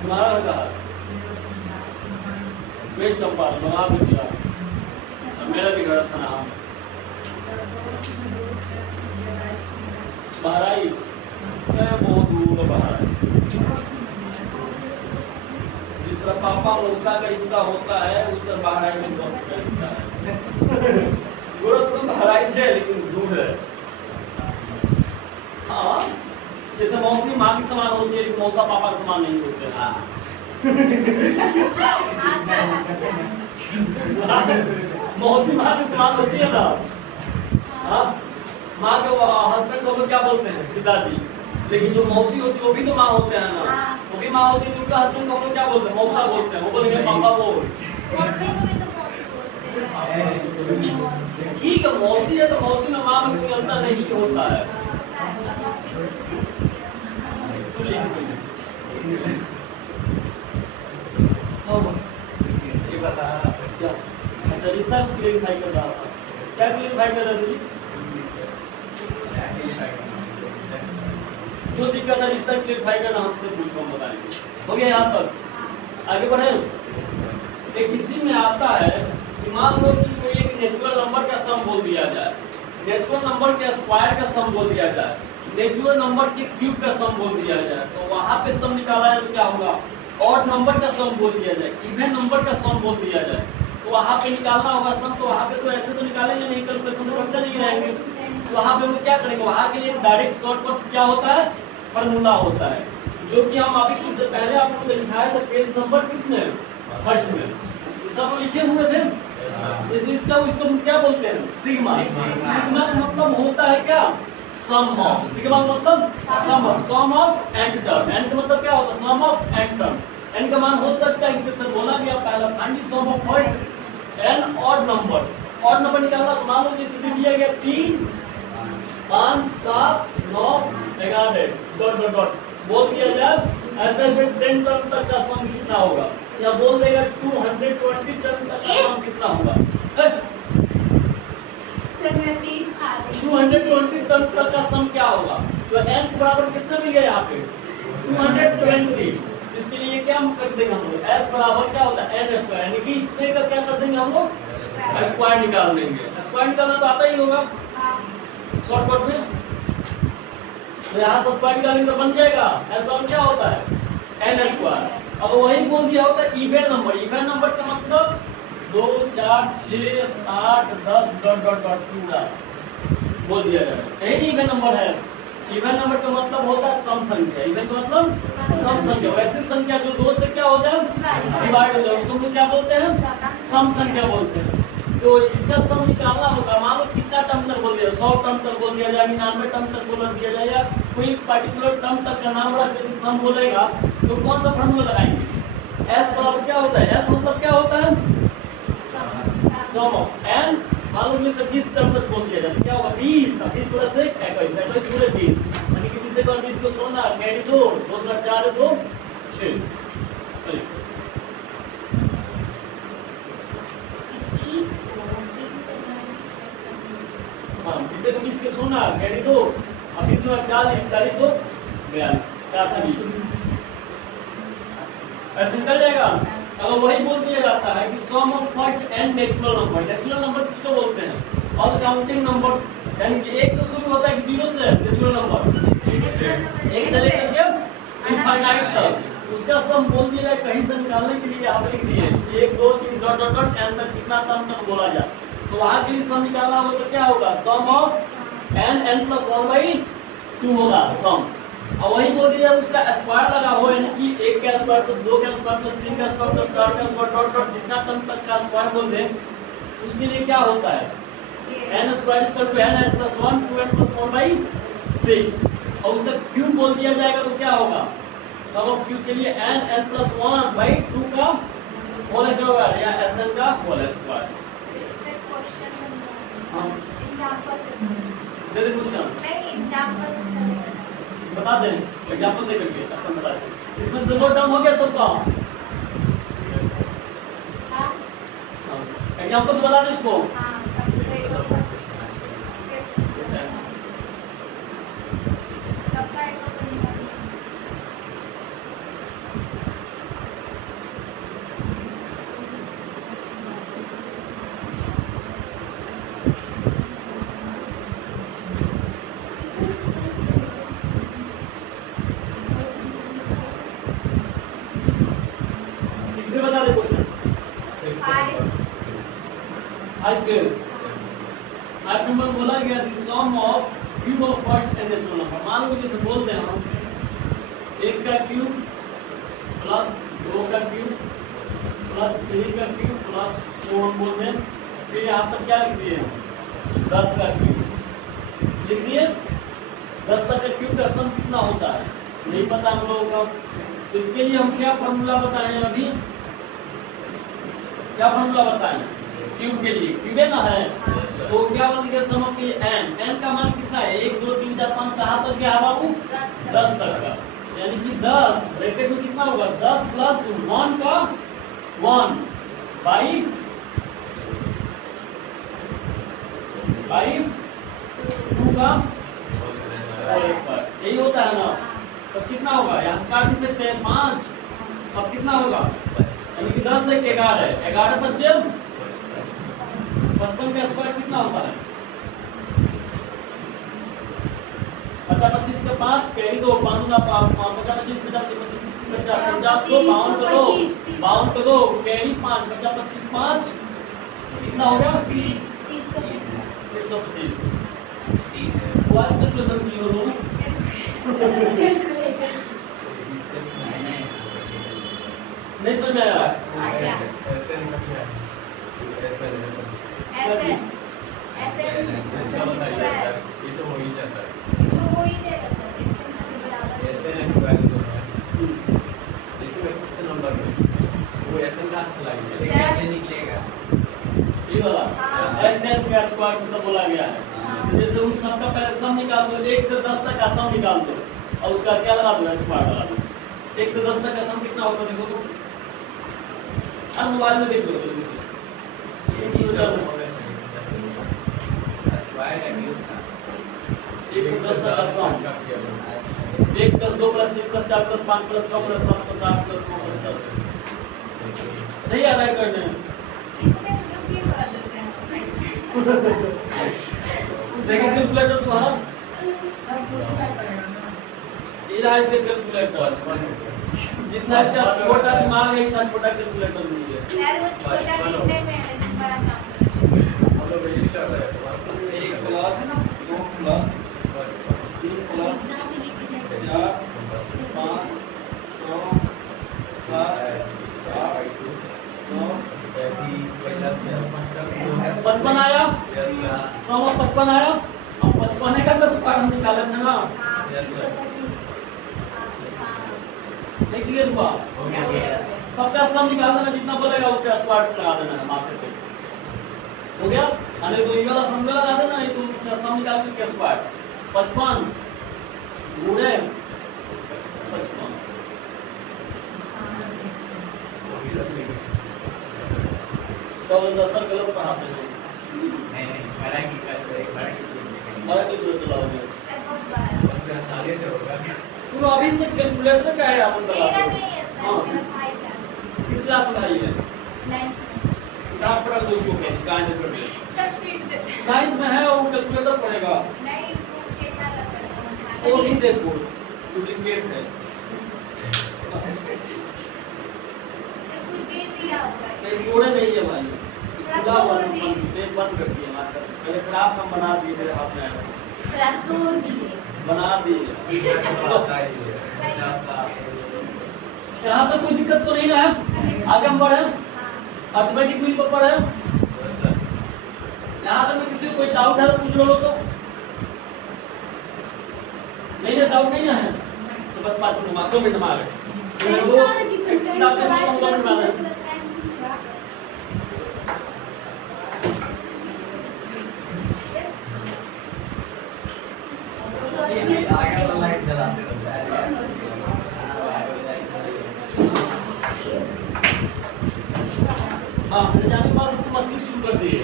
तुम्हारा घर कहाँ? वेस्ट चंपारण, वहाँ भी दिया। मेरा भी घर था ना बहराइच, बहुत दूर बहराइच। जिस तरह पापा मौसा का रिश्ता होता है उस तरह बहराइच में बहुत का रिश्ता है। गोरखपुर बहराइच है लेकिन दूर है। हाँ, जैसे मौसी माँ की समान होती है लेकिन मौसा पापा के समान नहीं होते। हाँ मौसी माँ की समान होती है ना। हाँ, माँ के हस्बैंड को क्या बोलते हैं? पिताजी। लेकिन जो मौसी होती है वो भी तो माँ होते हैं ना। वो भी माँ होती है, उनके हस्बैंड को क्या बोलते हैं? मौसा बोलते हैं। वो बोलेंगे पापा बोल। ठीक है, मौसी है तो मौसी में माँ में कोई अंतर नहीं होता है। ये बता क्या? अच्छा, रिश्ता क्लेरिफाई कर रहा था। क्या क्लेरिफाई कर रहा था जी? जो दिक्कत है रिश्ता क्लेरिफाई करना हमसे पूछो, हम बताएंगे। हो गया यहाँ तक? आगे बढ़े। एक किसी में आता है कि मान लो कि कोई एक नेचुरल नंबर का सम बोल दिया जाए, नेचुरल नंबर के स्क्वायर का सम बोल दिया जाए, नेचुरल नंबर के क्यूब का सम बोल दिया जाए, तो वहां पे सम निकाला जाए तो क्या होगा? ऑड नंबर का सम बोल दिया जाए, इवन नंबर का सम बोल दिया जाए, तो वहां पे निकालना होगा सम। तो वहां पे तो ऐसे तो निकालेंगे नहीं, कैलकुलेशन तो करते नहीं रहेंगे। तो वहां पे हम क्या करेंगे? वहां के लिए डायरेक्ट शॉर्टकट क्या होता है? फार्मूला होता है, जो कि हम अभी कुछ देर पहले आप लोगों ने लिखाया था पेज नंबर किसमें? फर्स्ट में। सब लिखे हुए थे। इसका उसको हम क्या बोलते हैं? सिग्मा। सिग्मा का मतलब होता है क्या? सम ऑफ। सिग्मा का मतलब सम ऑफ एंड टर्म। एंड का मतलब क्या होता है? सम ऑफ एंड टर्म। एन का मान हो सकता है कि जैसे बोला गया पहला find the sum of what? An odd number. Odd number निकालना तो मान लो जैसे दिया गया 3 5 7 9 11 डॉट डॉट डॉट बोल दिया जाए, ऐसे में 10 टर्म तक का सम कितना होगा? या बोल देगा 220 टर्म तक का सम कितना होगा? 220 टर्म तक का सम क्या होगा? तो n बराबर कितना मिल गया यहाँ पे? 220। इसके लिए क्या हम कर देंगे हम लोग? s बराबर क्या होता है? n स्क्वायर, यानी कि इतने का क्या कर देंगे हम लोग? स्क्वायर निकाल देंगे। स्क्वायर निकालना तो आता ही होगा शॉर्टकट में। तो यहाँ से स्क्वायर निकालेंगे तो बन जाएगा s बराबर क्या होता है? n square. अब वही बोल दिया होता है इवन नंबर। इवन नंबर का मतलब 2 4 6 8 10 डॉट डॉट डॉट पूरा बोल दिया जाए, यही इवन नंबर है। इवन नंबर का मतलब होता है सम संख्या। इवन का मतलब सम संख्या। वैसे संख्या जो 2 से क्या हो जाए? डिवाइड हो जाए, उसको हम क्या बोलते हैं? सम संख्या बोलते हैं। तो इसका सम निकालना होगा। मान लो कितना टर्म तक बोल दिया? 100 टर्म तक बोल दिया जाए, 99 टर्म तक बोल दिया जाए, या कोई पर्टिकुलर टर्म तक का नाम रख के सम बोलेगा तो कौन सा फॉर्मूला लगाएंगे? s बराबर क्या होता है? s मतलब क्या होता है? सम ऑफ n। मान लो जैसे 20 टर्म तक बोल दिया जाए क्या होगा? 20 प्लस 1 21 21 पूरे 20, यानी कि 20 से 20 को 16 कैरी 2 2 4 2 6। हाँ, 20 से 20 के 16 कैरी 2 और फिर 40 40 2 42 420 ऐसे निकल जाएगा। अगर वही बोल दिया जाता है कि sum of first and natural number. Natural number किसको बोलते हैं? ऑल काउंटिंग नंबर्स, यानी कि 1 से शुरू होता है कि 0 से? नेचुरल नंबर 1 से लेकर के इनफाइनाइट तक उसका सम बोल दिया जाए। कहीं से निकालने के लिए आप लिख दिए 1 2 3 डॉट डॉट डॉट एन तक कितना टर्म तक बोला जाए, तो वहां के लिए सम निकालना हो तो क्या होगा? सम ऑफ एन एन प्लस 1/2 होगा सम। और वही बोल दिया उसका स्क्वायर लगा हो, यानी कि 1 का स्क्वायर प्लस 2 का स्क्वायर प्लस 3 का स्क्वायर प्लस 4 का स्क्वायर डॉट डॉट जितना टर्म तक का स्क्वायर बोल दें उसके लिए क्या होता है? n square equal to n plus 1 2n plus 1/6। और उसका क्यूब बोल दिया जाएगा तो क्या होगा? सम ऑफ क्यूब के लिए n प्लस 1/2 का होल स्क्वायर या sn का होल स्क्वायर। हाँ दे दे क्वेश्चन। नहीं एग्जांपल बता दें एग्जाम्पल दे करके अच्छा बता दें। इसमें से नोट डाउन हो गया सबका? हाँ एग्जाम्पल से बता दें इसको। हाँ सबका एक किसने बता दे क्वेश्चन? आज के आज नंबर बोला गया the sum of cube of first and natural number. मान लो जैसे बोलते हैं हम 1 का क्यूब प्लस 2 का क्यूब प्लस 3 का क्यूब प्लस 4 बोलते हैं। फिर यहाँ पर क्या लिख दिए हम 10 का क्यूब लिख दिए। 10 का क्यूब का सम कितना होता है नहीं पता हम लोगों को। तो इसके लिए हम क्या फॉर्मूला बताएं अभी? क्या फॉर्मूला बताएं क्यूब के लिए? क्यूब है ना है तो क्या बोल दिया सम ऑफ एन। एन का मान कितना है? 1 2 3 4 5 कहाँ तक गया बाबू? 10 तक का। यानी कि 10 ब्रैकेट में कितना होगा? 10 प्लस 1 का 1 बाई 2 का होल स्क्वायर। यही होता है ना। तो कितना होगा? यहाँ से काट भी सकते हैं 5। अब कितना होगा? यानी कि 10 से 11 11 25 55 का स्क्वायर कितना होता है? 50 25 का 5 कैरी दो 5 गुना 5 50 25 50 50 को 52 को दो 52 को दो कैरी 5 50 25 5 कितना हो गया? 325। वाइस कैलकुलेशन की हो लोग नहीं समझ में आया? ये तो हो ही जाता है। ऐसे में कितने नंबर में वो ऐसे कहाँ से लाएंगे? कैसे निकलेगा? ये वाला एसएन का स्क्वायर मतलब बोला गया है। जैसे उन सब का पहले सम निकाल दो 1 से 10 तक का सम निकाल दो और उसका क्या लगा दो स्क्वायर लगा दो। 1 से 10 तक का सम कितना होगा देखो तो हर मोबाइल में देख लो। स्क्वायर है क्यूब का 1 से 10 तक का सम 1 plus 2 plus 3 plus 4 plus 5 plus 6 plus 7 plus 8 plus 9 plus 10 नहीं आ रहा है करने। देखिए कैलकुलेटर तो है ये रहा इसके कैलकुलेटर। जितना इसका छोटा दिमाग है इतना छोटा कैलकुलेटर नहीं है। यार वो छोटा दिखने में बड़ा काम हम लोग वैसे कर रहे हैं। 1 प्लस 2 प्लस 3 प्लस 4 5 6 7 8 9 55 आया। सम ऑफ 55 आया। अब 55 का 10 स्क्वायर हम निकाले थे ना। नहीं क्लियर हुआ? सबका सम निकाल देना जितना बोलेगा उसका स्क्वायर लगा देना है माथे पे। हो गया? अरे तो ये वाला फॉर्मूला लगा देना नहीं तो उसका सम निकाल के स्क्वायर 55 गुणे 55 तो सर गलत पढ़ाते हैं। नहीं बड़ा की बड़ा कैलकुलेटर लाओगे उसका 40 से होगा। तुम अभी से कैलकुलेटर का है आप मेरा नहीं है सर हाँ। मेरा भाई का किस क्लास में आई है? 9 कहाँ पढ़ा दो उसको कहाँ से पढ़ते? सब पीट देते 9th में है वो कैलकुलेटर पढ़ेगा। नहीं वो कितना लगता वो है नहीं देखो डुप्लीकेट है। कुछ दे दिया होगा नहीं जोड़े नहीं है भाई। खुला तोड़ दी। बंद कर दिया अच्छा से। पहले खराब हम बना दिए मेरे हाथ में आया। सर तोड़ दिए बना दिए। यहाँ पर कोई दिक्कत तो नहीं ना है? आगे हम बढ़े अर्थमेटिक मिल पर पढ़े। यहाँ तक में किसी को कोई डाउट है तो पूछ लो तो। नहीं ना डाउट नहीं ना है तो बस 5 मिनट 2 मिनट में आ गए। आगे वाला लाइट जलाते हाँ ले जाने के बाद तुम मस्ती शुरू कर दिए,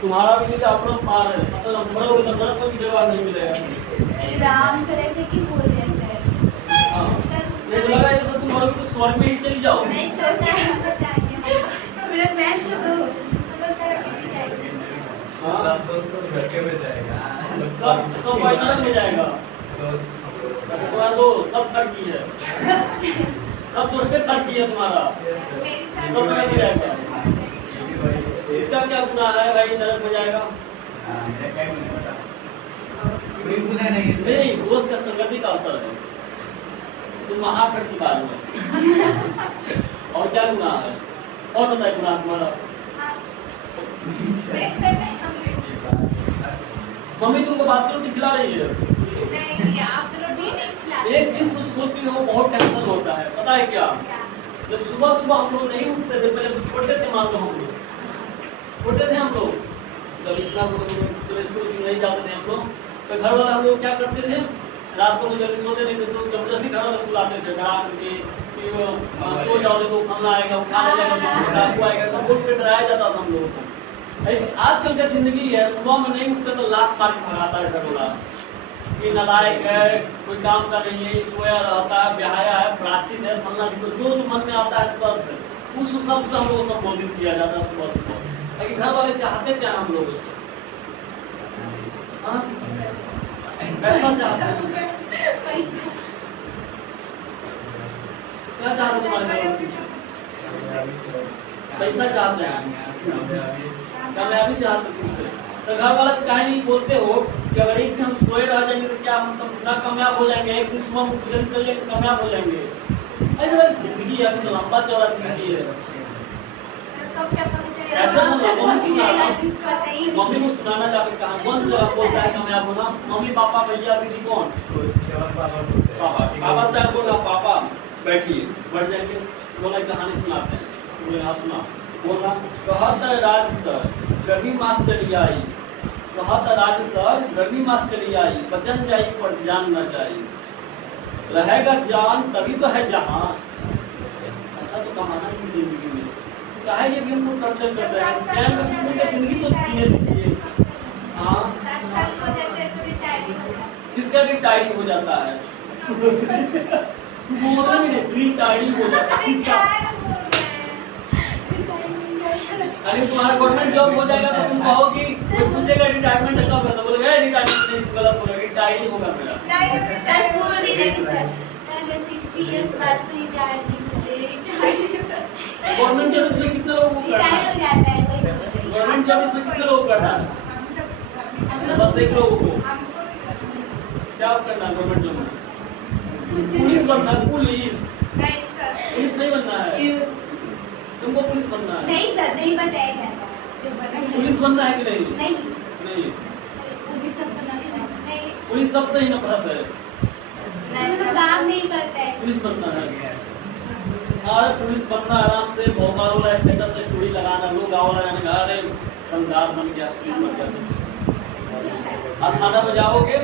तुम्हारा भी नहीं आप लोग मार रहे मतलब मरोगे तो मरद को भी जवाब नहीं मिलेगा। राम सर ऐसे क्यों बोल रहे हैं सर? हाँ नहीं तो लगा जैसे तुम मरोगे तो स्वर्ग में ही चली जाओ। नहीं सर नहीं बचाएंगे मेरा मैच तो मतलब तरफ नहीं जाएगी। हाँ सब दोस्त को घर के में जाएगा। सब वाइनर में जाएगा। दोस्त अच्छा तुम्हारा दोस्त सब ठगी है, सब दोस्त पे ठगी है तुम्हारा, मेरी सब नरक में जाएगा। इसका क्या गुनाह है भाई नरक में जाएगा? नहीं दोस्त का संगति का असर है, तुम महाठगी बात में। और क्या गुनाह है और बताए गुनाह तुम्हारा? मम्मी तुमको बासी रोटी खिला रही है, नहीं आप तो रोटी नहीं खिलाते। एक चीज सोच के वो बहुत टेंशन होता है, पता है क्या? जब सुबह सुबह हम लोग नहीं उठते थे, पहले तो छोटे थे, मान लो हम लोग छोटे थे, हम लोग जब इतना स्कूल नहीं जाते थे हम लोग, तो घर वाले हम लोग क्या करते थे, रात को जब सोते नहीं थे तो जबरदस्ती घर वाले सुलाते थे, डरा करके कि सो जाओ नहीं तो खाना आएगा, उठा ले जाएगा, डाकू आएगा, सब बोल के डराया जाता था हम लोगों को। लेकिन आजकल का जिंदगी है, सुबह में नहीं उठते तो लाख साल भगाता है घर वाला कि नालायक है, कोई काम का नहीं है, सोया रहता है, ब्याया है, प्राचित है, फलना तो जो मन में आता है सब है, उस सब से हम लोग को संबोधित किया जाता है सुबह सुबह। लेकिन घर वाले चाहते क्या हम लोगों से? हाँ? पैसा चाहते हैं, पैसा क्या चाहते हैं तुम्हारे घर वाले? पैसा चाहते हैं, कामयाबी चाहते हैं तुमसे। तो घर वाला से काहे नहीं बोलते हो कि अगर एक दिन हम सोए रह जाएंगे तो क्या हम ना कामयाब हो जाएंगे, एक दिन सुबह हम गुजर कर लेंगे कामयाब हो जाएंगे? ऐसे जिंदगी है, अभी तो लंबा चौड़ा जिंदगी है। ऐसा मम्मी को सुनाना चाहते कहा कौन सा बोलता है कामयाब होना? मम्मी पापा भैया दीदी कौन? पापा पापा से बोल रहा पापा बैठिए, बैठ जाएंगे, बोला कहानी सुनाते हैं, बोले हाँ सुना, बोला कहत राज सर रवि मास्टर आई, कहत राज सर रवि मास्टर आई, बचन जाई पर जान न जाई, रहेगा जान तभी तो है जहां। ऐसा तो कमाना ही जिंदगी में काहे ये भी हम लोग टॉर्चर कर रहे हैं? स्कैम का सुकून का जिंदगी तो जीने दीजिए। हाँ किसका रिटायरिंग हो जाता है? बोलना भी नहीं, रिटायरिंग हो जाता है किसका? अरे तुम्हारा गवर्नमेंट जॉब हो जाएगा तो तुम कहोगी, कोई पूछेगा रिटायरमेंट कब है तो बोलेगा रिटायरमेंट नहीं, गलत बोला, रिटायरिंग होगा मेरा। गवर्नमेंट जॉब इसमें कितने लोगों को करना है? गवर्नमेंट जॉब इसमें कितने लोग करना है? बस एक लोगों को। क्या करना है गवर्नमेंट जॉब में? पुलिस बनना है, पुलिस पुलिस नहीं बनना है, तुमको पुलिस बनना है। नहीं सर नहीं बताया जाता। पुलिस बनना है कि नहीं? नहीं नहीं, पुलिस सब तो नहीं पुलिस सबसे ही नफरत है, तो काम नहीं करता है। पुलिस बनना है। अरे पुलिस बनना आराम से, भोकाल वाला स्टेटस स्टोरी लगाना, लोग गाँव लगाने का, अरे संदार बन गया, पुलिस बन गया। आप थाना में जाओगे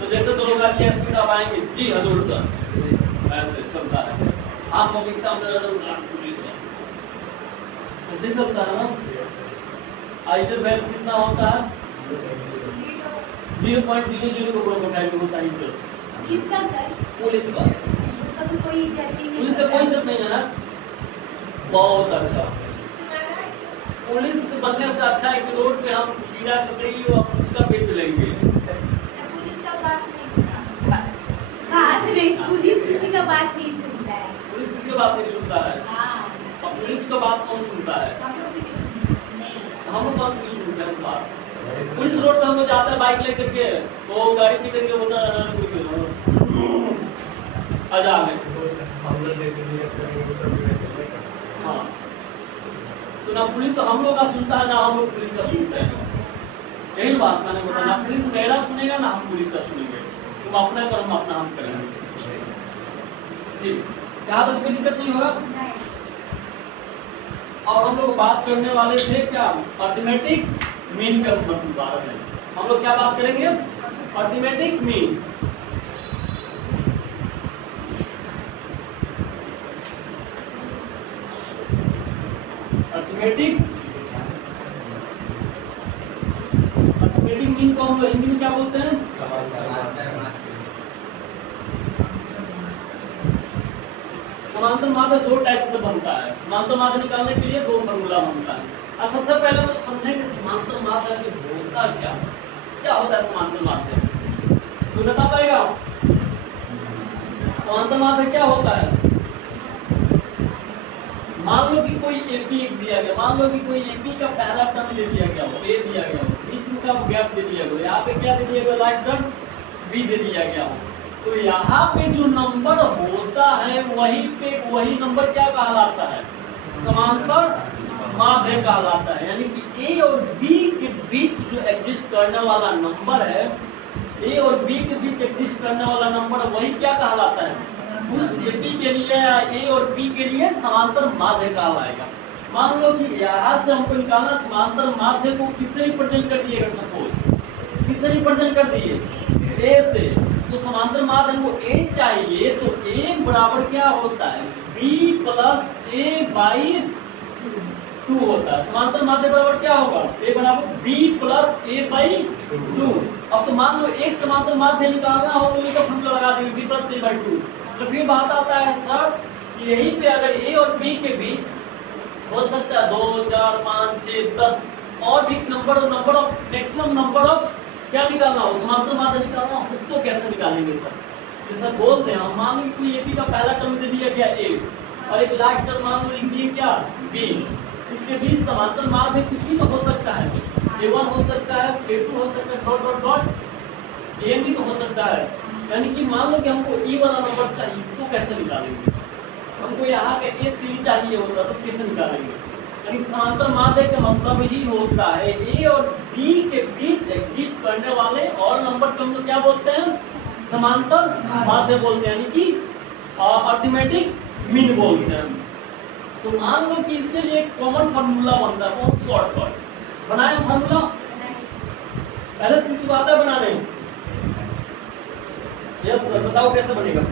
तो जैसे तो लोग आके एसपी साहब आएंगे, जी हजूर सर, ऐसे चलता है। आप मम्मी के सामने पुलिस है, ऐसे ही चलता है ना। आइजर वैल्यू कितना होता है? 0.00 का बड़ा वैल्यू होता है। किसका सर? पुलिस का। उसका तो कोई इज्जत ही नहीं। पुलिस से कोई इज्जत नहीं है। बहुत अच्छा, पुलिस बनने से अच्छा है कि रोड पे हम कीड़ा ककड़ी और उसका बेच लेंगे। पुलिस का बात नहीं, पुलिस किसी का बात नहीं सुनता है। पुलिस किसी का बात नहीं सुनता है। हाँ अब पुलिस का बात कौन सुनता है? हम लोग भी नहीं सुनते। नहीं हम लोग बात नहीं सुनते हैं बात। पुलिस रोड पे हम लोग जाते हैं बाइक लेकर के, तो गाड़ी चेक करके बोलता है आजा में। हाँ तो ना पुलिस हम लोग का सुनता है ना हम लोग पुलिस का सुनते हैं। यही बात मैंने बोला, ना पुलिस मेरा सुनेगा ना हम पुलिस का सुनेंगे। तुम अपना करो, हम अपना हम करेंगे। ठीक, यहाँ तो कोई दिक्कत नहीं होगा। और हम लोग बात करने वाले थे क्या? अर्थमेटिक मीन के बारे में हम लोग क्या बात करेंगे? Arithmetic mean. अर्थमेटिक मीन को हम हिंदी में क्या बोलते हैं? समांतर माध्य दो टाइप से बनता है। समांतर माध्य निकालने के लिए दो फॉर्मूला बनता है। अब सबसे पहले हम समझेंगे समांतर माध्य होता क्या होता है समांतर माध्य? तो बता पाएगा समांतर माध्य क्या होता है? मान लो कि कोई एपी दिया गया, मान लो कि कोई एपी का पहला टर्म दे दिया गया हो, ए दिया गया हो, बीच में का गैप दे दिया गया, यहाँ पे क्या दे दिया गया, लास्ट टर्म बी दे दिया गया हो, तो यहाँ पे जो नंबर होता है वही नंबर क्या कहलाता है? समांतर माध्य कहलाता है। यानी कि ए और बी के बीच जो एग्जिस्ट करने वाला नंबर है, ए और बी के बीच एग्जिस्ट करने वाला नंबर वही क्या कहलाता है? उस एपी के लिए या ए और बी के लिए समांतर माध्य कहलाएगा। मान लो कि यहाँ से हमको निकालना समांतर माध्य को किससे रिप्रेजेंट कर दिएगा? सपोज किससे रिप्रेजेंट कर दिए? ए से। तो समांतर माध्य हमको ए चाहिए, तो ए बराबर क्या होता है? बी प्लस ए बाई 2 होता है। समांतर माध्य बराबर क्या होगा? ए बराबर बी प्लस ए बाई 2। अब तो मान लो एक समांतर माध्य निकालना हो तो इसका फॉर्मूला लगा देंगे बी प्लस ए बाई 2। तो फिर बात आता है सर कि यहीं पे अगर ए और बी के बीच हो सकता है 2, 4, 5, 6, 10 और भी number of maximum number of क्या निकालना हो? समांतर माध्य निकालना हो तो कैसे निकालेंगे सर? जैसा बोलते हैं हम, मान लो कोई एपी का पहला टर्म दे दिया गया ए और एक लास्ट टर्म मान लो लिख दिए क्या? बी। इसके बीच समांतर माध्य कुछ भी तो हो सकता है, a1 हो सकता है, a2 हो सकता है, डॉट डॉट डॉट an भी तो हो सकता है। यानी कि मान लो कि हमको e वाला नंबर चाहिए तो कैसे निकालेंगे? हमको यहाँ का a3 चाहिए होता तो कैसे निकालेंगे? यानी समांतर माध्य का मतलब ही होता है ए और बी के बीच एग्जिस्ट करने वाले और नंबर को हम लोग क्या बोलते हैं? समांतर माध्य बोलते हैं, यानी कि अर्थमेटिक मीन बोलते हैं। तो मान लो कि इसके लिए एक कॉमन फार्मूला बनता है, बहुत शॉर्टकट बनाए फार्मूला। पहले किसी बात है बनाने। यस सर, बताओ कैसे बनेगा?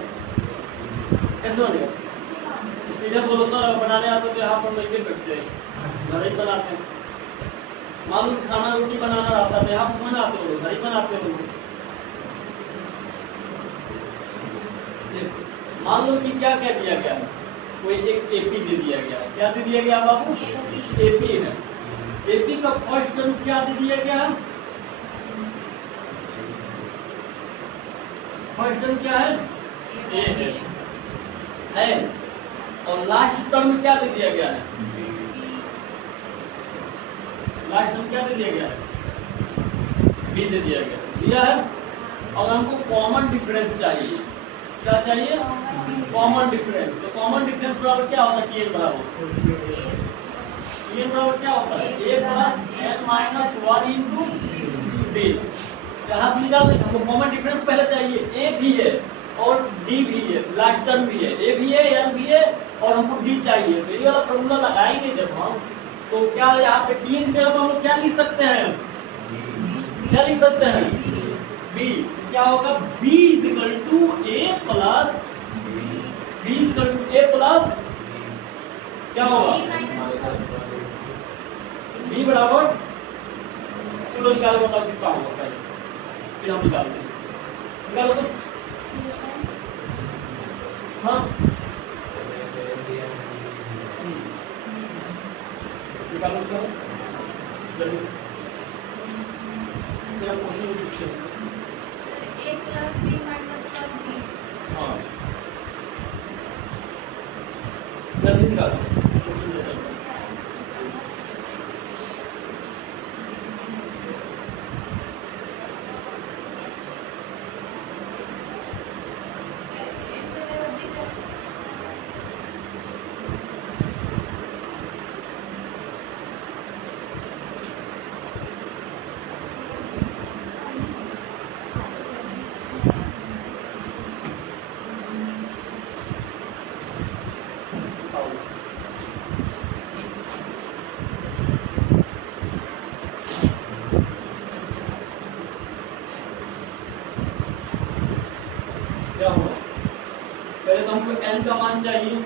कैसे बनेगा? तो सीधे बोलो सर, बनाने आते तो यहाँ पर नहीं बैठते हैं, घर ही बनाते हैं। मान लो खाना रोटी बनाना आता है, यहाँ पर बनाते हो, घर ही बनाते हो। मान लो कि क्या कह दिया गया है, कोई एक एपी दे दिया गया है। क्या दे दिया गया बाबू? एपी है। एपी का फर्स्ट टर्म क्या दे दिया गया है? फर्स्ट टर्म क्या है? ए है। और लास्ट टर्म क्या दे दिया गया है? लास्ट टर्म क्या दे दिया गया है? बी दे दिया गया है। और हमको कॉमन डिफरेंस चाहिए। क्या चाहिए? Common difference. तो कॉमन डिफरेंस बराबर क्या होता है? टी एन बराबर क्या होता है? A plus N minus 1 into D. यहाँ से निकाल देंगे। हमको कॉमन डिफरेंस पहले चाहिए। ए भी है और डी भी है, लास्ट टर्म भी है, ए भी है, एन भी है और हमको डी चाहिए। तो ये वाला फॉर्मूला लगाएंगे जब हम, तो क्या यहाँ पे टी एन की जगह हम लोग क्या लिख सकते हैं? क्या लिख सकते हैं? बी। क्या होगा? b is equal to a plus b is equal to a plus क्या होगा? b बराबर, चलो निकालो, बताओ कितना होगा पहले, फिर हम निकालते हैं। निकालो सर। हाँ निकालो जल्दी। क्या क्वेश्चन पूछते हैं? a plus b minus 1b। हाँ जल्दी निकालो क्वेश्चन ले लो। क्या होगा? पहले तो हमको n का मान चाहिए,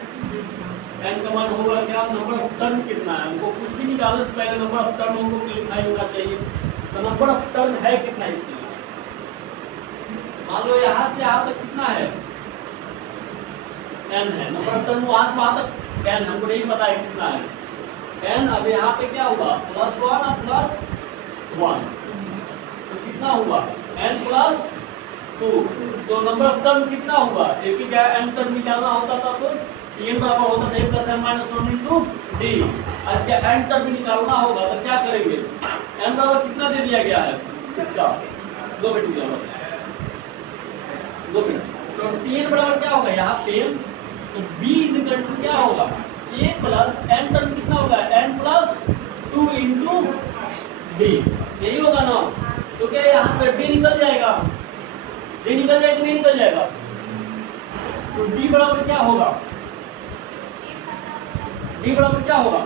n का मान होगा क्या, नंबर ऑफ टर्न कितना है, हमको कुछ भी निकालने से पहले नंबर ऑफ टर्न हमको लिखा होना चाहिए। तो नंबर ऑफ टर्न है कितना इसके लिए, मान लो यहाँ से यहाँ तक कितना है n है, नंबर ऑफ टर्न वहां से वहां तक n, हमको नहीं पता है कितना है n। अब यहाँ पे क्या हुआ, +1 और +1, तो कितना हुआ n + 2, तो नंबर ऑफ टर्न कितना हुआ, एक ही क्या n टर्न निकालना होता था तो n बराबर होता था a + n - 1 × d। आज क्या n टर्न निकालना होगा तो क्या करेंगे, n बराबर कितना दे दिया गया है इसका, 2 बेटी दिया बस 2 बेटी, तो n बराबर क्या होगा यहाँ पे, तो b = क्या होगा a + n टर्न कितना होगा n + 2 × d, यही होगा ना। तो क्या यहाँ से d निकल जाएगा, d निकल जाएगा कि नहीं निकल जाएगा, तो d बराबर क्या होगा, d बराबर क्या होगा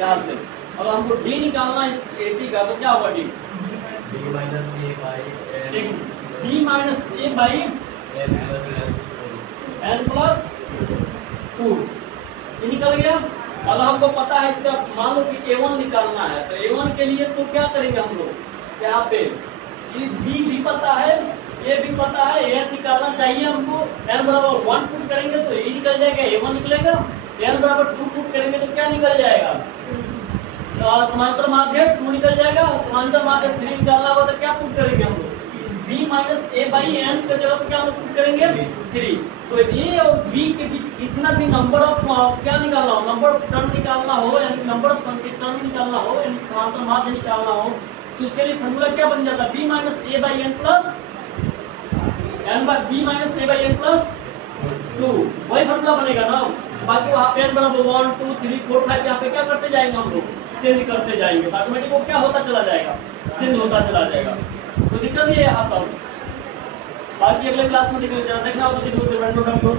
यहाँ से, अब हमको d निकालना इस 80 का, तो क्या होगा d, b - a by n b - a by n + 2, ये निकल गया। अगर हमको पता है इसका, मान लो कि a1 निकालना है, तो a1 के लिए तो क्या करेंगे हम लोग, यहाँ पे ये b भी पता है, a भी पता है, n निकालना चाहिए हमको, n बराबर 1 पुट करेंगे तो a निकल जाएगा, a1 निकलेगा, n बराबर 2 पुट करेंगे तो क्या निकल जाएगा, समांतर माध्य 2 निकल जाएगा, समांतर माध्य 3 निकालना होगा तो क्या पुट करेंगे हम लोग, b - a by n का जगह पे क्या हम लोग पुट करेंगे 3। तो a और b के बीच कितना भी नंबर ऑफ क्या निकालना हो, नंबर ऑफ टर्न निकालना हो, यानी नंबर ऑफ संकेत टर्न निकालना हो, यानी समांतर माध्य निकालना हो, तो उसके लिए फॉर्मूला क्या बन जाता है, b - a by n + b - a by n + 2, वही फॉर्मूला बनेगा ना। बाकी वहाँ पे n बराबर 1 2 3 4 5 यहाँ पे क्या करते जाएंगे हम लोग, चेंज करते जाएंगे, तो ऑटोमेटिक वो क्या होता चला जाएगा, चेंज होता चला जाएगा, तो दिक्कत नहीं है यहाँ पर। बाकी अगले क्लास में देखना होगा, तो